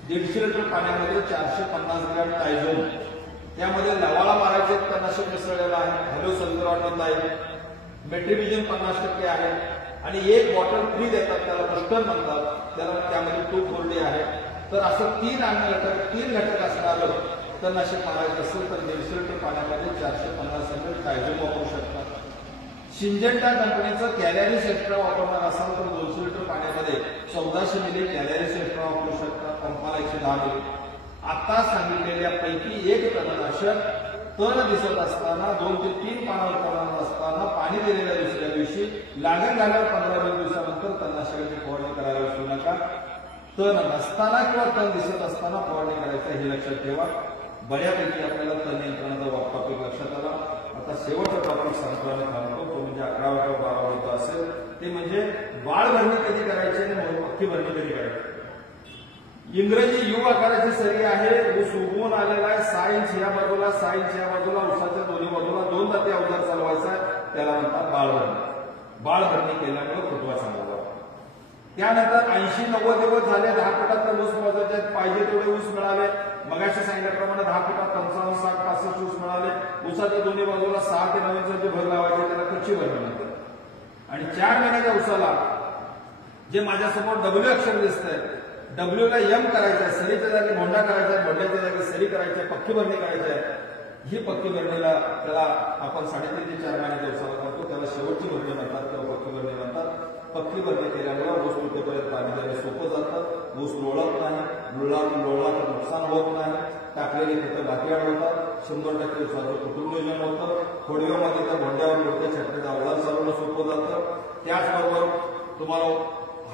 150 लिटर पाण्यामध्ये 450 ग्रॅम टायझोन, त्यामध्ये लवाळा मारायचे तणनाशक मिसळलेलं आहे, हॅलो सल्फर आहे, मेट्रिबिजन 50% आहे आणि एक बॉटल फ्री देतात, त्याला बुस्टर म्हणतात, त्याला त्यामध्ये 2,4-D आहे. तर असं 3 घटक असणारं तणनाशक मारायचं असेल तर 150 लिटर पाण्यामध्ये 450 ml टायझोन वापरू शकतात. सिंजेंटा कंपनीचं कॅलरीज एक्स्ट्रा वापरणार असाल तर 200 लिटर पाण्यामध्ये 1400 मिली कॅलरीज एक्स्ट्रा वापरू शकता, पंपाला 110 मिली. आता सांगितलेल्या पैकी एक तणनाशक तण दिसत असताना 2 ते 3 पानावर तण असताना पाणी दिलेल्या दुसऱ्या दिवशी लागण झाल्यावर 15-20 दिवसानंतर तणनाशकाची फवारणी करायला विसरू नका. तण नसताना किंवा तण दिसत असताना फवारणी करायचं हे लक्षात ठेवा. बऱ्यापैकी आपल्याला तण नियंत्रणाचा टॉपिक लक्षात आला. आता शेवटचा टॉपिक सांगतो आणि थांबतो, तो म्हणजे 11वा किंवा 12वा असेल, ते म्हणजे बाळ भरणी कधी करायची आणि पक्की भरणी कधी करायची. इंग्रजी यू आकाराची सरी आहे, ऊस उगवून आलेला आहे, 6 इंच या बाजूला 6 इंच या बाजूला, ऊसाच्या दोन्ही बाजूला 2 दाते अवजार चालवायचा आहे, त्याला म्हणतात बाळ भरणी. बाळ भरणी केल्यामुळे फुटवा चांगला जातो. त्यानंतर 80-90 दिवस झाले, 10 फुटात ऊस मोजायचे, पाहिजे तेवढे ऊस मिळाले. मगाशी सांगितल्याप्रमाणे 10 फुटात 55, 60, 65 ऊस मिळाले. ऊसाच्या दोन्ही बाजूला 6 ते 9 इंचाची भर लावायची, त्याला कच्ची भरणी म्हणतात. आणि 4 महिन्याच्या ऊसाला जे माझ्यासमोर डब्ल्यू अक्षर दिसतंय, डब्ल्यू ला एम करायचं आहे, सरीच्या जागी भोंडा करायचा आहे, भोंड्याच्या जागी सरी करायची आहे, पक्की भरणी करायची आहे. ही पक्की भरणीला त्याला आपण 3.5 ते 4 महिन्याच्या ऊसाला करतो, त्याला शेवटची भरणी म्हणतात किंवा पक्की भरणी म्हणतात. पक्की भरणी केल्यामुळे ऊस तुटेपर्यंत पाणी देणं सोपं जातं, ऊस लोळत नाही, लोळला तर नुकसान होत नाही, टाकलेली खतं बाकी होतात, 100% ऊसाचं कुटुंब नियोजन होतं. खोडव्यामध्ये त्या भोंड्यावर लोकं छत्रीचा अवजार चालवणं सोपं जातं. त्याचबरोबर तुम्हाला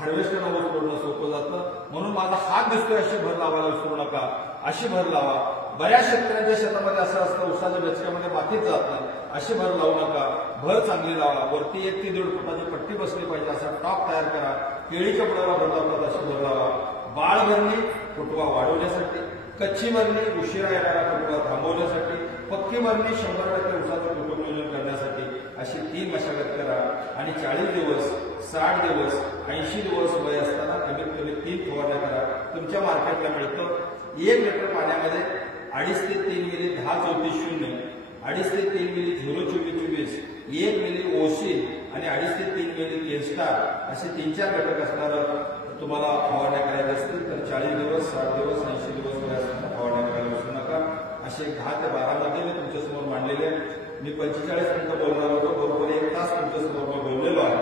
हार्वेस्टरला ऊस तोडणं सोपं जातं. म्हणून माझा हात दिसतोय अशी भर लावायला विसरू नका, अशी भर लावा. बऱ्याच शेतकऱ्यांच्या शेतामध्ये असं असतं, ऊसाच्या बेचक्यामध्ये मातीच जात नाही, अशी भर लावू नका, भर चांगली लावा. वरती 1 ते 1.5 फुटाची पट्टी बसली पाहिजे असा टॉप तयार करा. केळीच्या बुडाला भर लावतात अशी भर लावा. बाळ भरणी फुटवा वाढवण्यासाठी, कच्ची भरणी उशिरा येणारा फुटवा थांबवण्यासाठी, पक्की भरणी 100% ऊसाचं कुटुंब नियोजन करण्यासाठी अशी 3 मशागत करा. आणि 40 दिवस, 60 दिवस, 80 दिवस वय असताना कमीत कमी 3 फवारण्या करा. तुमच्या मार्केटला मिळतं 1 लिटर पाण्यामध्ये 2.5 ते 3 मिली 10-34-0, 2.5 ते 3 मिली 0-24-24, 1 मिली ओशी आणि 2.5 ते 3 मिली केस्टार असे 3-4 घटक असणारं तुम्हाला फवारण्या करायच्या असतील तर 40 दिवस, 60 दिवस, 80 दिवस वय असताना फवारण्या करायला विसरू नका. असे 10 ते 12 मध्ये मी तुमच्यासमोर मांडलेले. मी 45 मिनिटं बोलणार होतो, बरोबर 1 तास तुमच्यासमोर मी बोललेलो आहे.